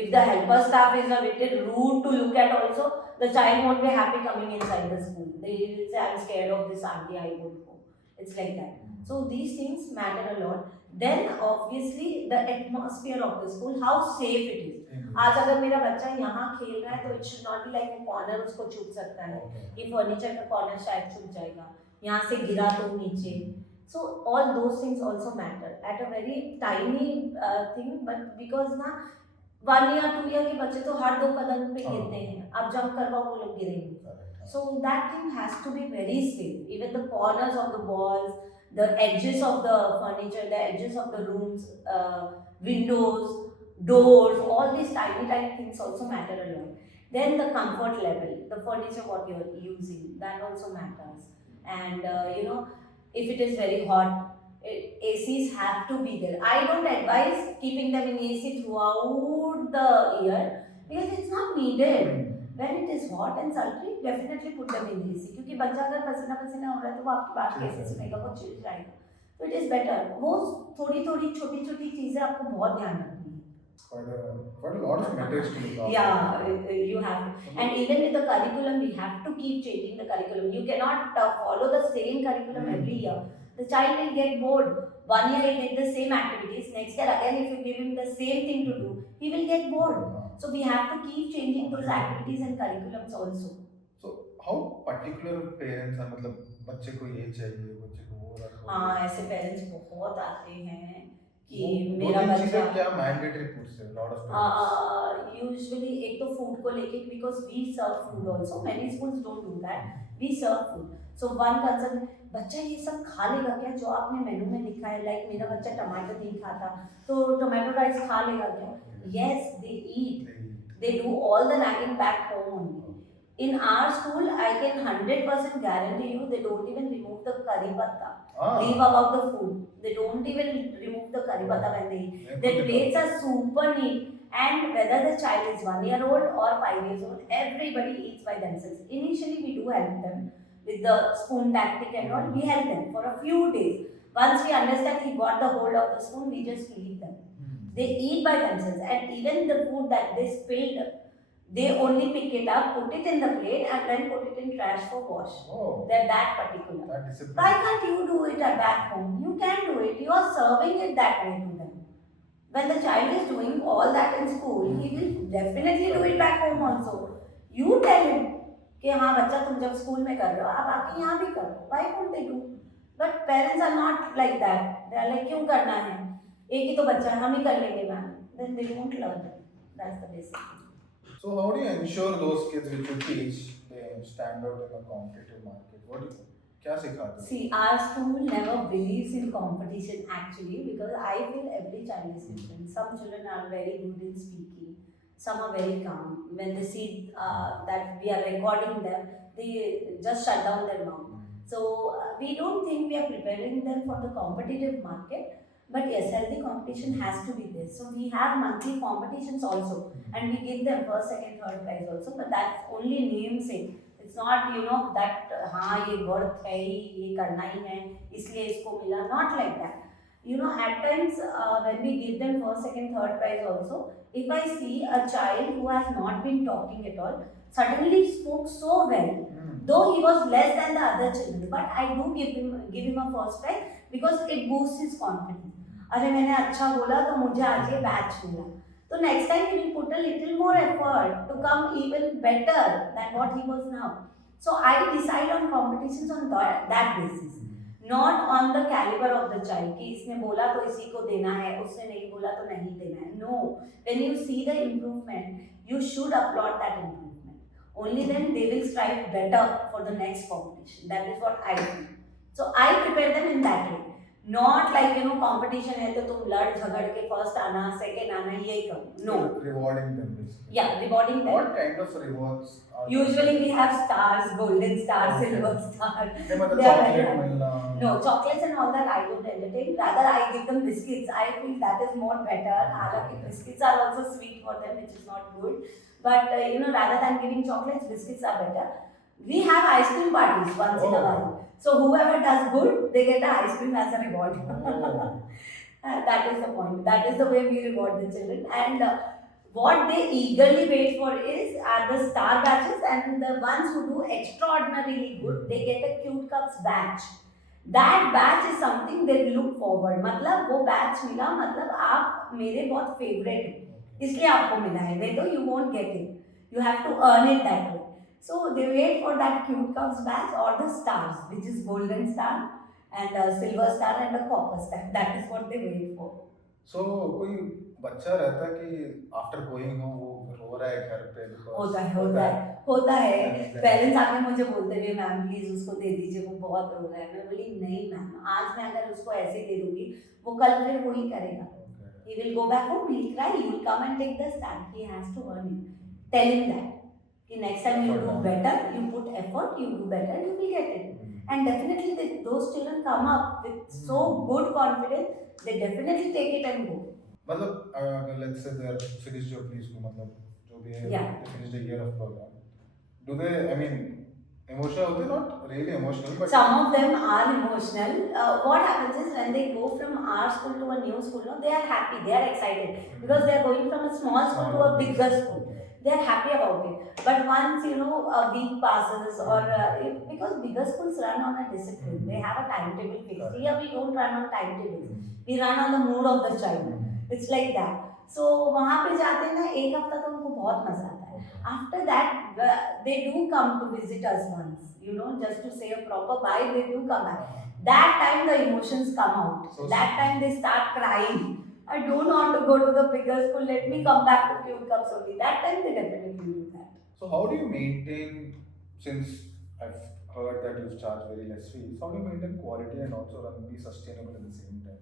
If the helper staff is a little rude to look at also, the child won't be happy coming inside the school. They will say, I'm scared of this auntie, I won't go. It's like that. So these things matter a lot. Then obviously the atmosphere of the school, how safe it is. Hmm. आज अगर मेरा बच्चा यहाँ खेल रहा है तो it should not be like a corner उसको छूट सकता है, Okay. ये फर्नीचर का कॉर्नर शायद छूट जाएगा, यहाँ से गिरा तो नीचे. So all those things also matter at a very tiny thing, but because ना 1 या 2 ईयर के बच्चे तो हर 2 कदम पे गिरते हैं, आप जंप करवाओ वो लोग गिरेंगे. So that thing has to be very safe. Even the corners of the walls, the edges of the furniture, the edges of the rooms, windows, doors, all these tiny tiny things also matter a lot. Then the comfort level, the furniture what you're using, that also matters. And if it is very hot, ACs have to be there. I don't advise keeping them in AC throughout the year because it's not needed. When it is hot and sultry, definitely put them in AC. क्योंकि बच्चा अगर पसीना पसीना हो रहा है तो वो आपकी बात कैसे सुनेगा, वो चिढ़ जाएगा. So it is better. वो थोड़ी थोड़ी छोटी छोटी चीजें आपको बहुत ध्यान रखनी है. Quite a lot of metrics to look after. Yeah, you have to. And even with the curriculum, we have to keep changing the curriculum. You cannot follow the same curriculum every year. The child will get bored. 1 year he did the same activities. Next year again, if you give him the same thing to do, he will get bored. So we have to keep changing those activities and curriculums also. So how particular parents are, मतलब बच्चे को ये चाहिए, बच्चे को वो रखो. हाँ, ऐसे पेरेंट्स बहुत आते हैं कि दो मेरा तीन बच्चा चीजें क्या मैंडेटरी फूड्स है, lot of parents. यूजुअली एक तो फूड को लेके, because we serve food also, many schools don't do that, we serve food. So one concern, बच्चा ये सब खा लेगा क्या जो आपने मेनू में लिखा है. लाइक मेरा बच्चा टमाटर नहीं खाता तो टोमेटो राइस खा लेगा क्या. Yes, they eat. They do all the nagging back home only. In our school, I can 100% guarantee you they don't even remove the curry patta. Leave about the food. They don't even remove the curry patta when they eat. Their plates are super neat. And whether the child is 1 year old or 5 years old, everybody eats by themselves. Initially, we do help them with the spoon tactic and all. We help them for a few days. Once we understand he got the hold of the spoon, we just feed them. They eat by themselves, and even the food that they spilled, they only pick it up, put it in the plate, and then put it in trash for wash. Oh. They're that particular. That discipline. Why can't you do it at back home? You can do it. You are serving it that way to them. When the child is doing all that in school, he will definitely do it back home also. You tell him कि हाँ बच्चा तुम जब school में कर रहे हो आप आके यहाँ भी करो. Why won't they do? But parents are not like that. They are like क्यों करना है, एक ही तो बच्चा है, हम ही कर लेंगे ma'am. Then they won't learn. That's the basic. So how do you ensure those kids which you teach they stand out in the competitive market? What do you, क्या सिखाते हो? See, our school never believes in competition actually, because I feel every child is different. Some children are very good in speaking, some are very calm. When they see that we are recording them, they just shut down their mouth. So we don't think we are preparing them for the competitive market. But yes, healthy competition has to be there. So we have monthly competitions also, and we give them first, second, third prize also. But that's only namesake. It's not that हाँ ये worth है, ये करना ही है, इसलिए इसको मिला. Not like that. At times when we give them first, second, third prize also, if I see a child who has not been talking at all, suddenly spoke so well, though he was less than the other children, but I do give him a first prize because it boosts his confidence. अरे मैंने अच्छा बोला तो मुझे आज ये batch मिला. तो next time he will put a little more effort to come even better than what he was now. So I decide on competitions on that basis, not on the caliber of the child कि इसने बोला तो इसी को देना है, उसने नहीं बोला तो नहीं देना है. No, when you see the improvement, you should applaud that improvement. Only then they will strive better for the next competition. That is what I do. So I prepare them in that way. Not like competition है तो तुम लड़ झगड़ के first आना, second आना, ये करो. No. Rewarding them basically. Yeah, rewarding them. What kind of rewards are Usually we have stars, golden star, silver star. मतलब They are chocolate very मिलना. No, chocolates and all that I don't entertain. Rather I give them biscuits. I feel that is more better. हालांकि biscuits are also sweet for them, which is not good. But rather than giving chocolates, biscuits are better. We have ice cream parties once in a while. So whoever does good, they get the ice cream as a reward. That is the point. That is the way we reward the children. And what they eagerly wait for are the star batches, and the ones who do extraordinarily good, they get a cute cups batch. That batch is something they look forward, मतलब वो batch मिला मतलब आप मेरे बहुत favourite हो, इसलिए आपको मिला है, वे तो you won't get it, you have to earn it that way. So they wait for that cute cows batch or the stars, which is golden star and a silver star and a copper star. That is what they wait for. सो कोई बच्चा रहता है कि after going हो वो रो रहा है घर पे बिकॉज होता है, होता है, होता है. Exactly. पेरेंट्स आके मुझे बोलते हुए मैम प्लीज उसको दे दीजिए, वो बहुत रो रहा है. मैं बोली नहीं मैम, आज मैं अगर उसको ऐसे दे दूंगी वो कल फिर वही करेगा. He will go back home, he'll cry, you will come and take the stand. He has to earn it. Tell him that. कि next time you do better, you put effort, you do better, you will get it. And definitely those children come up with so good confidence, they definitely take it and go. मतलब let's say they are finished your preschool, मतलब जो भी है Yeah. they finished a year of program. Do they, I mean, emotional होते, not really emotional, but Some of them are emotional. What happens is when they go from our school to a new school, no, they are happy, they are excited because they are going from a small school to a bigger school. They are happy about it. But once a week passes or because bigger schools run on a discipline, they have a timetable fixed. Here we don't run on timetables. We run on the mood of the child. It's like that. So वहाँ पे जाते हैं ना, एक हफ्ता तो उनको बहुत मजा आता है. After that, they do come to visit us once, just to say a proper bye. They do come back. That time the emotions come out. So that time they start crying. I don't want to go to the bigger school. Let me come back to Cube Cups only. That time they definitely do that. So how do you maintain, since I've heard that you charge very less fees, how do you maintain quality and also be sustainable at the same time?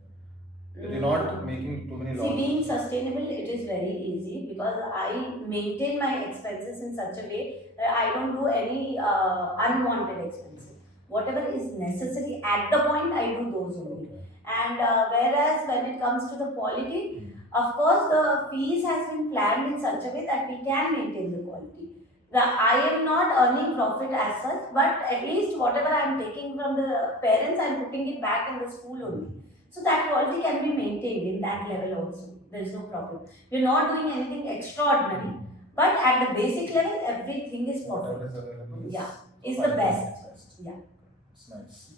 You're not making too many See, losses. being sustainable, it is very easy because I maintain my expenses in such a way that I don't do any unwanted expenses. Whatever is necessary at the point, I do those only. And whereas when it comes to the quality, of course, the fees has been planned in such a way that we can maintain the quality. I am not earning profit as such, but at least whatever I am taking from the parents, I am putting it back in the school only. So that quality can be maintained in that level also. There is no problem. We are not doing anything extraordinary, but at the basic level, everything is Whatever perfect. is available Is the best. Yeah. It's nice.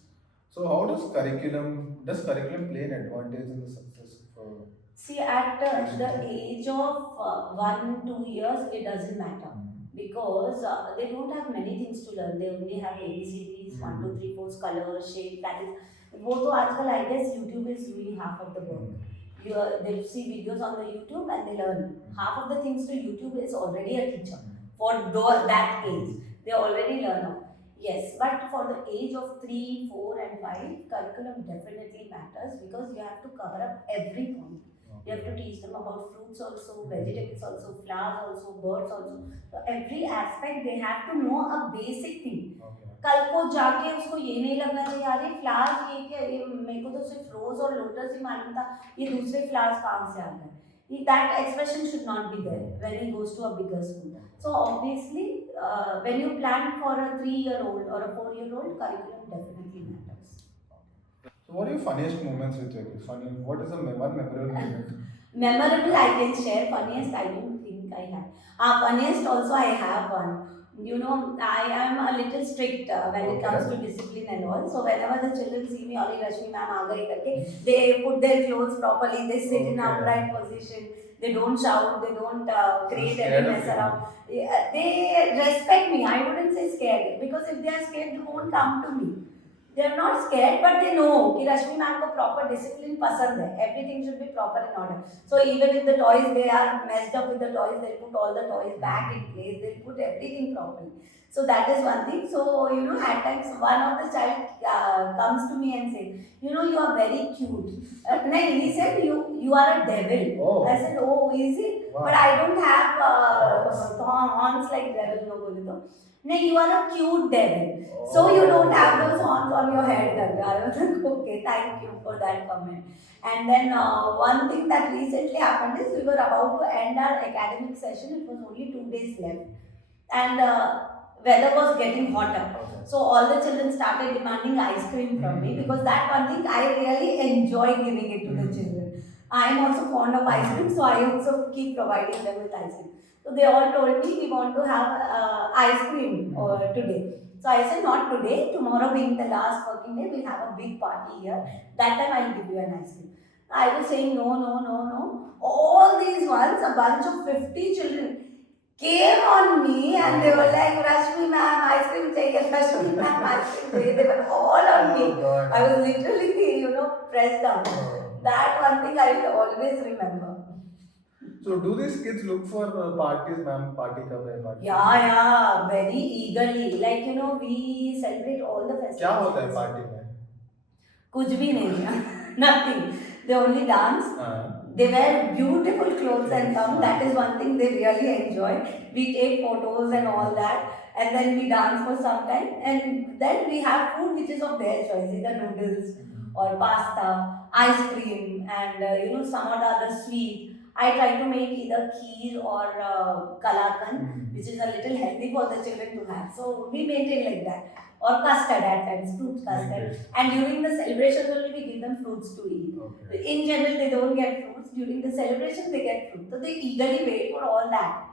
So how does curriculum play an advantage in the success of See, at the age of 1-2 years, it doesn't matter because they don't have many things to learn. They only have ABCDs, 1, 2, 3, 4, colors, shape. That is, वो तो आजकल I guess YouTube is doing half of the work. They see videos on the YouTube and they learn. Half of the things to YouTube is already a teacher for that age. They already learn. Yes, but for the age of 3, 4, and 5, curriculum definitely matters because you have to cover up every point. You have to teach them about fruits also, vegetables also, flowers also, birds also. So every aspect they have to know a basic thing. कल को जाके उसको ये नहीं लगना चाहिए अरे flowers ये क्या, ये मेरे को तो सिर्फ रोज और लोटस ही मालूम था, ये दूसरे फ्लावर्स कहाँ से आ गए. That expression should not be there when he goes to a bigger school. So obviously, when you plan for a 3-year-old or a 4-year-old, curriculum definitely matters. So what are your funniest moments with your kids? What is the one memorable moment? Memorable I can share. Funniest I don't think I have. Funniest also I have one. I am a little strict when it comes to discipline and all. So whenever the children see me, "Oli Rashmi ma'am aa gayi," karke, they put their clothes properly. They sit in upright position. They don't shout. They don't create any mess around. They respect me. I wouldn't say scared because if they are scared, they won't come to me. They are not scared, but they know कि रश्मि ma'am को proper discipline पसंद है. Everything should be proper in order. So even if the toys, they are messed up with the toys, they'll put all the toys back in place. They'll put everything properly. So that is one thing. So at times one of the child comes to me and says, you are very cute. No, he said you are a devil. Oh. I said, oh, is it? Wow. But I don't have horns like devil. No, बोले तो. No, you are a cute devil. So you don't have those horns on your head. I was like, okay, thank you for that comment. And then one thing that recently happened is we were about to end our academic session. It was only 2 days left. And weather was getting hotter. So all the children started demanding ice cream from me because that one thing I really enjoy giving it to the children. I am also fond of ice cream, so I also keep providing them with ice cream. So they all told me we want to have ice cream today. So I said not today. Tomorrow being the last working day, we'll have a big party here. That time I'll give you an ice cream. I was saying no, no, no, no. All these ones, a bunch of 50 children came on me and they were like, Rashmi ma'am, ice cream चाहिए, Rashmi ma'am, ice cream चाहिए. They were all on me. God. I was literally, pressed down. That one thing I will always remember. So do these kids look for parties, ma'am? Party kab hai? Party? Yeah, very eagerly. Like, we celebrate all the festivals. क्या होता है party में? कुछ भी नहीं है. Nothing. They only dance. They wear beautiful clothes and come. That is one thing they really enjoy. We take photos and all that. And then we dance for some time. And then we have food which is of their choice. Either noodles or pasta, ice cream, and some or the other sweet. I try to make either kheer or kalakan, which is a little healthy for the children to have. So we maintain like that. Or custard at times, fruit custard. And during the celebrations only we give them fruits to eat. Okay. In general, they don't get fruits. During the celebration, they get fruit. So they eagerly wait for all that.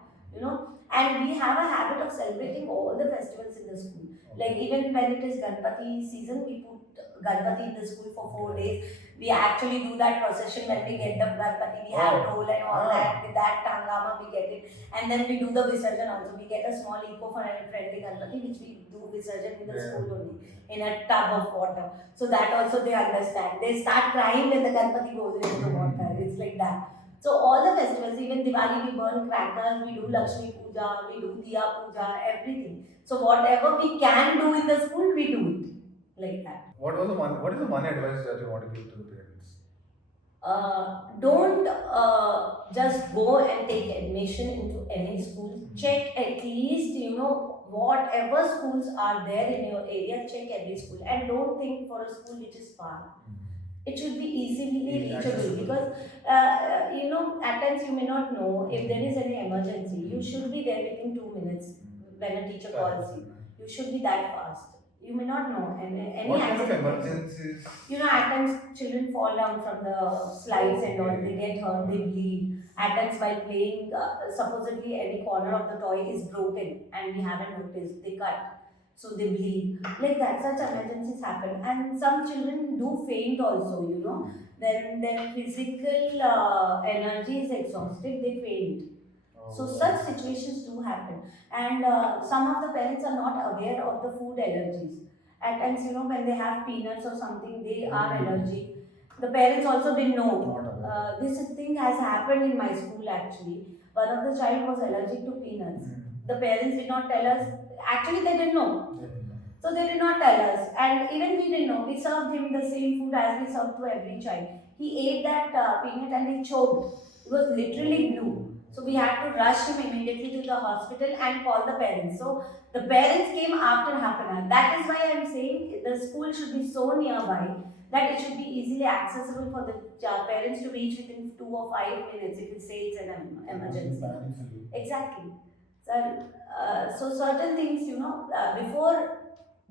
And we have a habit of celebrating all the festivals in the school. Like even when it is Ganpati season, we put Ganpati in the school for 4 days. We actually do that procession when we get the Ganpati. We have roll and all that. With that tangama, we get it. And then we do the Visarjan also. We get a small eco-friendly Ganpati which we do Visarjan in the school only. In a tub of water. So that also they understand. They start crying when the Ganpati goes into the water. It's like that. So all the festivals, even Diwali, we burn crackers, we do Lakshmi Puja, we do Diya Puja, everything. So whatever we can do in the school, we do it. Like that. What is the one advice that you want to give to the parents? Don't just go and take admission into any school. Check at least, whatever schools are there in your area, check every school. And don't think for a school which is far. It should be easily reachable because, at times you may not know if there is any emergency. You should be there within 2 minutes when a teacher calls you. You should be that fast. You may not know. And any what kind of emergencies? At times children fall down from the slides and all. They get hurt, they bleed. At times while playing, supposedly any corner of the toy is broken and we haven't noticed. They cut. So they bleed. Like that, such emergencies happen. And some children do faint also, Then their physical energy is exhausted, they faint. So such situations do happen. And some of the parents are not aware of the food allergies. At times, when they have peanuts or something, they are allergic. The parents also didn't know. This thing has happened in my school actually. One of the child was allergic to peanuts. The parents did not tell us. Actually, they didn't know. So they did not tell us. And even we didn't know. We served him the same food as we served to every child. He ate that peanut and he choked. It was literally blue. So we had to rush him immediately to the hospital and call the parents. So the parents came after half an hour. That is why I am saying the school should be so nearby that it should be easily accessible for the parents to reach within 2 or 5 minutes if you say it's an emergency. Exactly. So certain things, before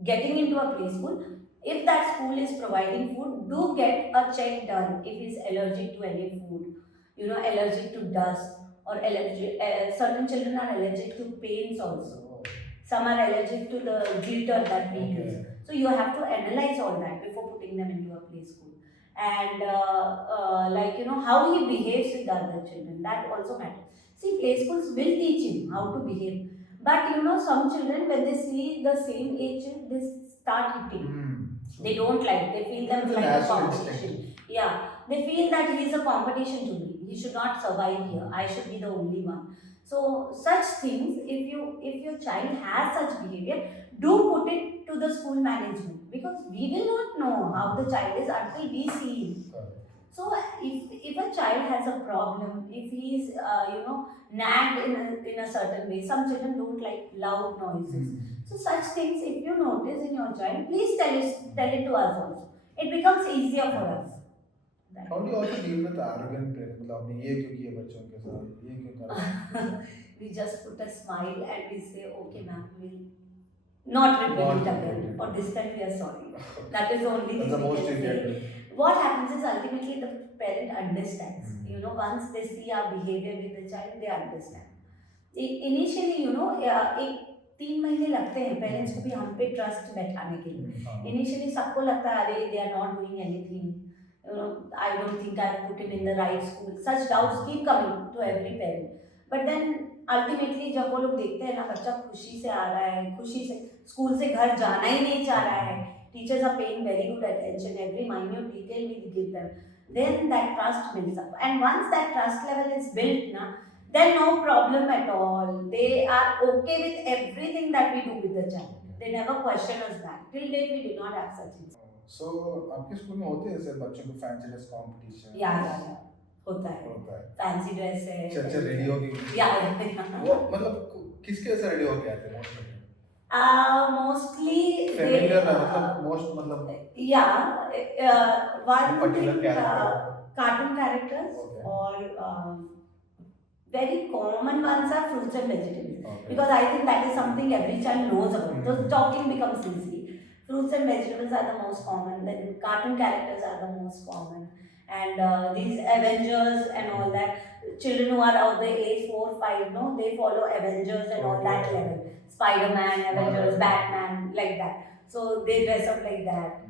getting into a play school, if that school is providing food, do get a check done if he's allergic to any food, allergic to dust or allergic. Certain children are allergic to paints also. Some are allergic to the glitter that we use. So you have to analyze all that before putting them into a play school. And how he behaves with the other children, that also matters. See, play schools will teach him how to behave. But some children, when they see the same age, they start hitting. They don't like, they feel them like a competition. Yeah, they feel that he is a competition to me. He should not survive here. I should be the only one. So such things, if your child has such behavior, do put it to the school management because we will not know how the child is until we see him. So if a child has a problem, if he is nagged in a certain way, some children don't like loud noises. So such things, if you notice in your child, please tell it to us also. It becomes easier for us. How do you also deal with arrogant parents? We just put a smile and we say, okay ma'am, we'll not repeat it again. For this time we are sorry. That is the only thing we can say. What happens is ultimately the parent understands. Hmm. You know, once they see our behavior with the child, they understand. Initially you know एक 3 महीने लगते हैं parents को भी हम पे trust बैठाने के लिए. हाँ. इनिशियली सबको लगता है अरे they are not doing anything, you know I don't think I put him in the right school, such doubts keep coming to every parent. But then ultimately जब वो लोग देखते हैं ना बच्चा खुशी से आ रहा है, खुशी से स्कूल से घर जाना ही नहीं चाह रहा है, teachers are paying very good attention, every minute detail we give them, then that trust builds up, and once that trust level is built na, then no problem at all. They are okay with everything that we do with the child. They never question us back. Till date we do not have such things. So आपके school में होते हैं ऐसे बच्चों को fancy dress competition? या होता है. होता है. फैंसी ड्रेस है. अच्छा रेडी होगी. या वो मतलब किसके ऐसे रेडी होके आते हैं मोस्टली? Mostly फेमिलियर मतलब मोस्ट मतलब one particular thing, character. cartoon characters. Okay. Or very common ones are fruits and vegetables. Okay. Because I think that is something every child knows about. So Mhm. talking becomes easy. Fruits and vegetables are the most common. Then cartoon characters are the most common. And these Avengers and all that. Children who are of the age 4, 5, no, they follow Avengers and all that Okay. level. Spider-Man, Avengers, Okay. Batman, like that. So they dress up like that.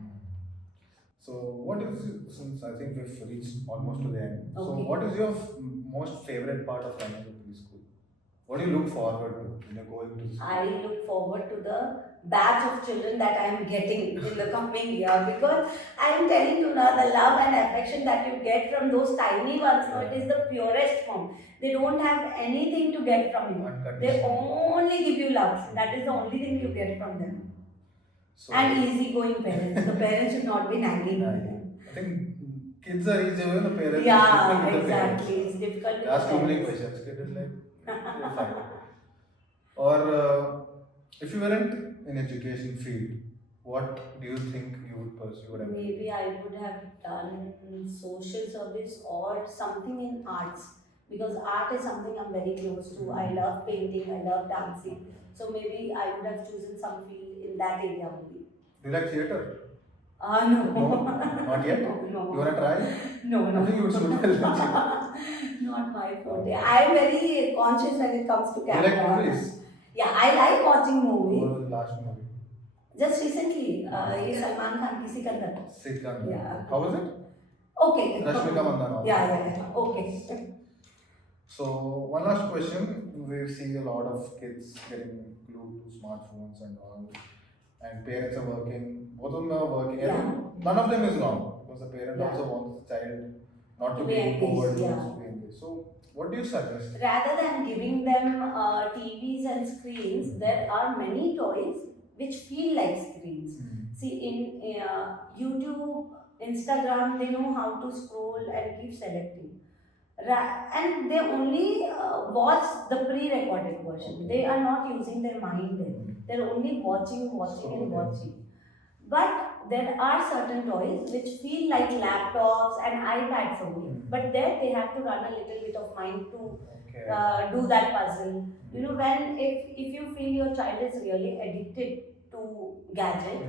So what is, since I think we've reached almost to the end. So Okay. what is your most favorite part of running a preschool? What do you look forward to when you're going to school? I look forward to the batch of children that I am getting in the coming year, because I am telling you now, the love and affection that you get from those tiny ones, no, it is the purest form. They don't have anything to get from you. They only give you love. That is the only thing you get from them. So, And easygoing parents. The parents should not be nagging. I think kids are easy when the parents. Yeah, exactly. It's difficult with Ask too many parents. questions. Kid is like, you're fine. Or if you weren't in education field, what do you think you would pursue? Whatever. Maybe I would have done social service or something in arts, because art is something I'm very close to. I love painting, I love dancing. So maybe I would have chosen some field in that area only. Do you like theatre? No. No, not yet. No. You wanna try? No. I think you would suit well. Not my forte. I am very conscious when it comes to You camera. like movies? Yeah, I like watching movies. What was the last movie? Just recently, ये सलमान खान की Sikandar. Sikandar. Yeah. How was it? Okay. Rashmi Malpani. Yeah. Okay. So one last question. We see a lot of kids getting glued to smartphones and all, and parents are working. Both of them are working. I Yeah. think none of them is wrong, because the parent Yeah. also wants the child not to To be be engaged, bored, yeah. wants to be engaged. So what do you suggest? Rather than giving them TVs and screens, there are many toys which feel like screens. See, in YouTube, Instagram, they know how to scroll and keep selecting. And they only watch the pre-recorded version. They are not using their mind there. They're only watching and watching. But there are certain toys which feel like laptops and iPads only. But there they have to run a little bit of mind to Okay. do that puzzle. You know, when if you feel your child is really addicted to gadget,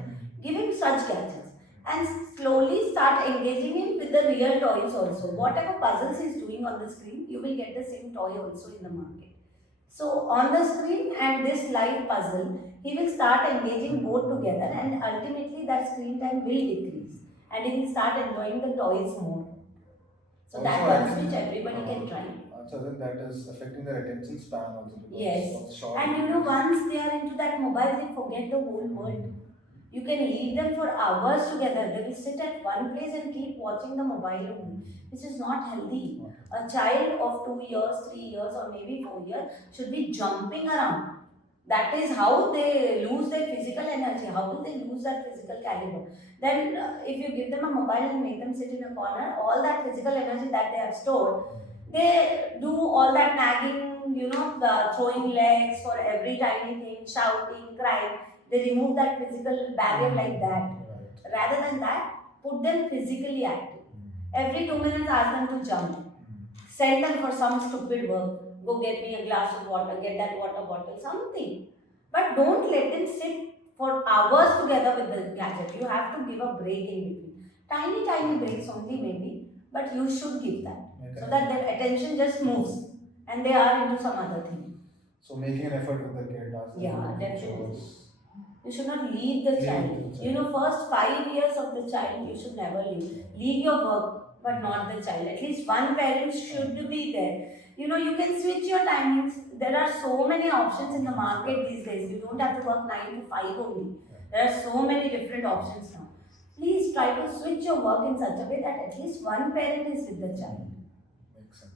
give him such gadgets and slowly start engaging him with the real toys also. Whatever puzzles he's doing on the screen, you will get the same toy also in the market. So on the screen and this live puzzle, he will start engaging both together, and ultimately that screen time will decrease and he will start enjoying the toys more. So Also, that I one think, which everybody can try. So then that is affecting their attention span also, because Yes. of the short And you know, once they are into that mobile, they forget the whole world. You can leave them for hours together. They will sit at one place and keep watching the mobile only, which is not healthy. A child of 2 years, 3 years, or maybe 4 years should be jumping around. That is how they lose their physical energy. How do they lose that physical caliber? Then, if you give them a mobile and make them sit in a corner, all that physical energy that they have stored, they do all that nagging, you know, the throwing legs for every tiny thing, shouting, crying. They remove that physical barrier like that. Rather than that, put them physically active. Every 2 minutes, ask them to jump. Send them for some stupid work. Go get me a glass of water, get that water bottle, something. But don't let them sit for hours together with the gadget. You have to give a break in between. Tiny breaks only maybe, but you should give that. Make So an that effort. their attention just moves and they are into some other thing. So making an effort with the kid, asking Yeah, them to do definitely. chores. You should not leave the Leave child. the child. You know, first 5 years of the child, you should never leave. Leave your work, but not the child. At least one parent should be there. You know, you can switch your timings. There are so many options in the market these days. You don't have to work 9 to 5 only. There are so many different options now. Please try to switch your work in such a way that at least one parent is with the child. Makes sense.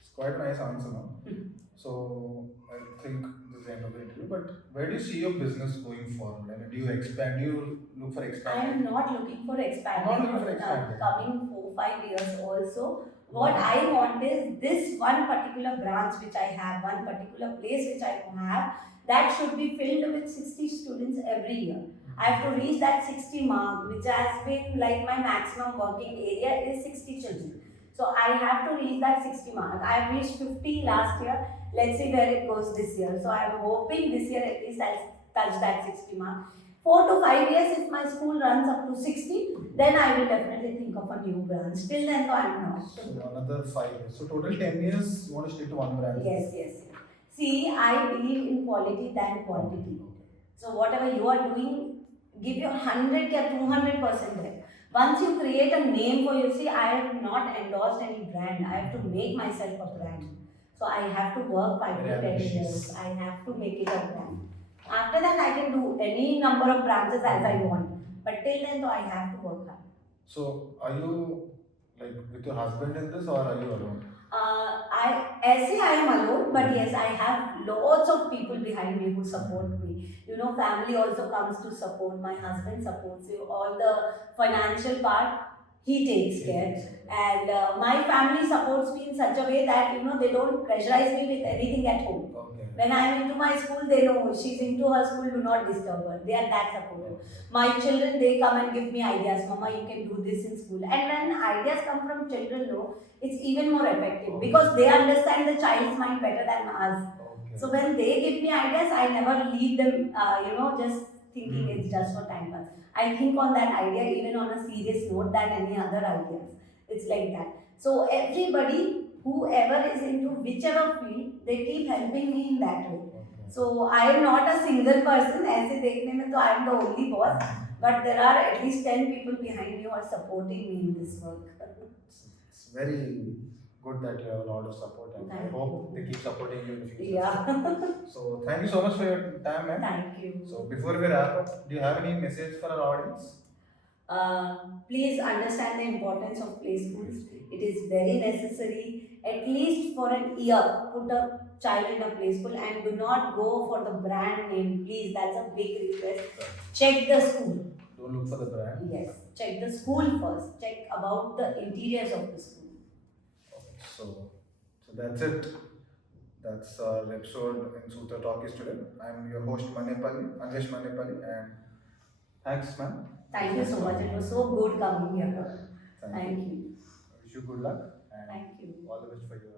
It's quite a nice answer now. Hmm. So I think this is the end of the interview. But where do you see your business going forward? I mean, do you expand? Do you look for I expanding? am not looking for expanding Not looking for for expanding. coming 4-5 years also. What I want is this one particular branch which I have, one particular place which I have, that should be filled with 60 students every year. I have to reach that 60 mark, which has been like my maximum working area is 60 children. So I have to reach that 60 mark. I have reached 50 last year. Let's see where it goes this year. So I'm hoping this year at least I'll touch that 60 mark. 4 to 5 years, if my school runs up to 60, then I will definitely think of a new branch. Till then, though, I'm not. So another 5 years. So total 10 years, you want to stick to one branch? Yes. See, I believe in quality than quantity. So whatever you are doing, give your 100 or 200% there. Once you create a name for you, see, I have not endorsed any brand. I have to make myself a brand. So I have to work 5 to 10 years. I have to make it a brand. After that, I can do any number of branches as I want. But till then, though, I have to work hard. So are you like with your husband in this, or are you alone? I am alone, but yes, I have lots of people behind me who support me. You know, family also comes to support. My husband supports you. All the financial part, he takes care. And my family supports me in such a way that, you know, they don't pressurize me with anything at home. Okay. When I'm into my school, they know she's into her school, do not disturb her. They are that supportive. My children, they come and give me ideas. Mama, you can do this in school. And when ideas come from children, no, it's even more effective because they understand the child's mind better than us. Okay. So when they give me ideas, I never leave them, just thinking it's just for time pass. I think on that idea even on a serious note than any other ideas. It's like that. So everybody, whoever is into whichever field, they keep helping me in that way. Okay. So I am not a single person. ऐसे देखने में तो I am the only boss. But there are at least 10 people behind me who are supporting me in this work. It's very good that you have a lot of support, and I hope they keep supporting you in the future. Yeah. So thank you so much for your time, ma'am. Thank you. So before we wrap up, do you have any message for our audience? Please understand the importance of play schools. It is very necessary. At least for an year, put a child in a play school and do not go for the brand name. Please, that's a big request. Check the school. Don't look for the brand. Yes, check the school first. Check about the interiors of the school. So that's it. That's our episode in Sutra-Talkies today. I'm your host Rashmi Malpani, and thanks, ma'am. Thank you so much. It was so good coming here. Thank you. I wish you good luck and Thank you. all the best for your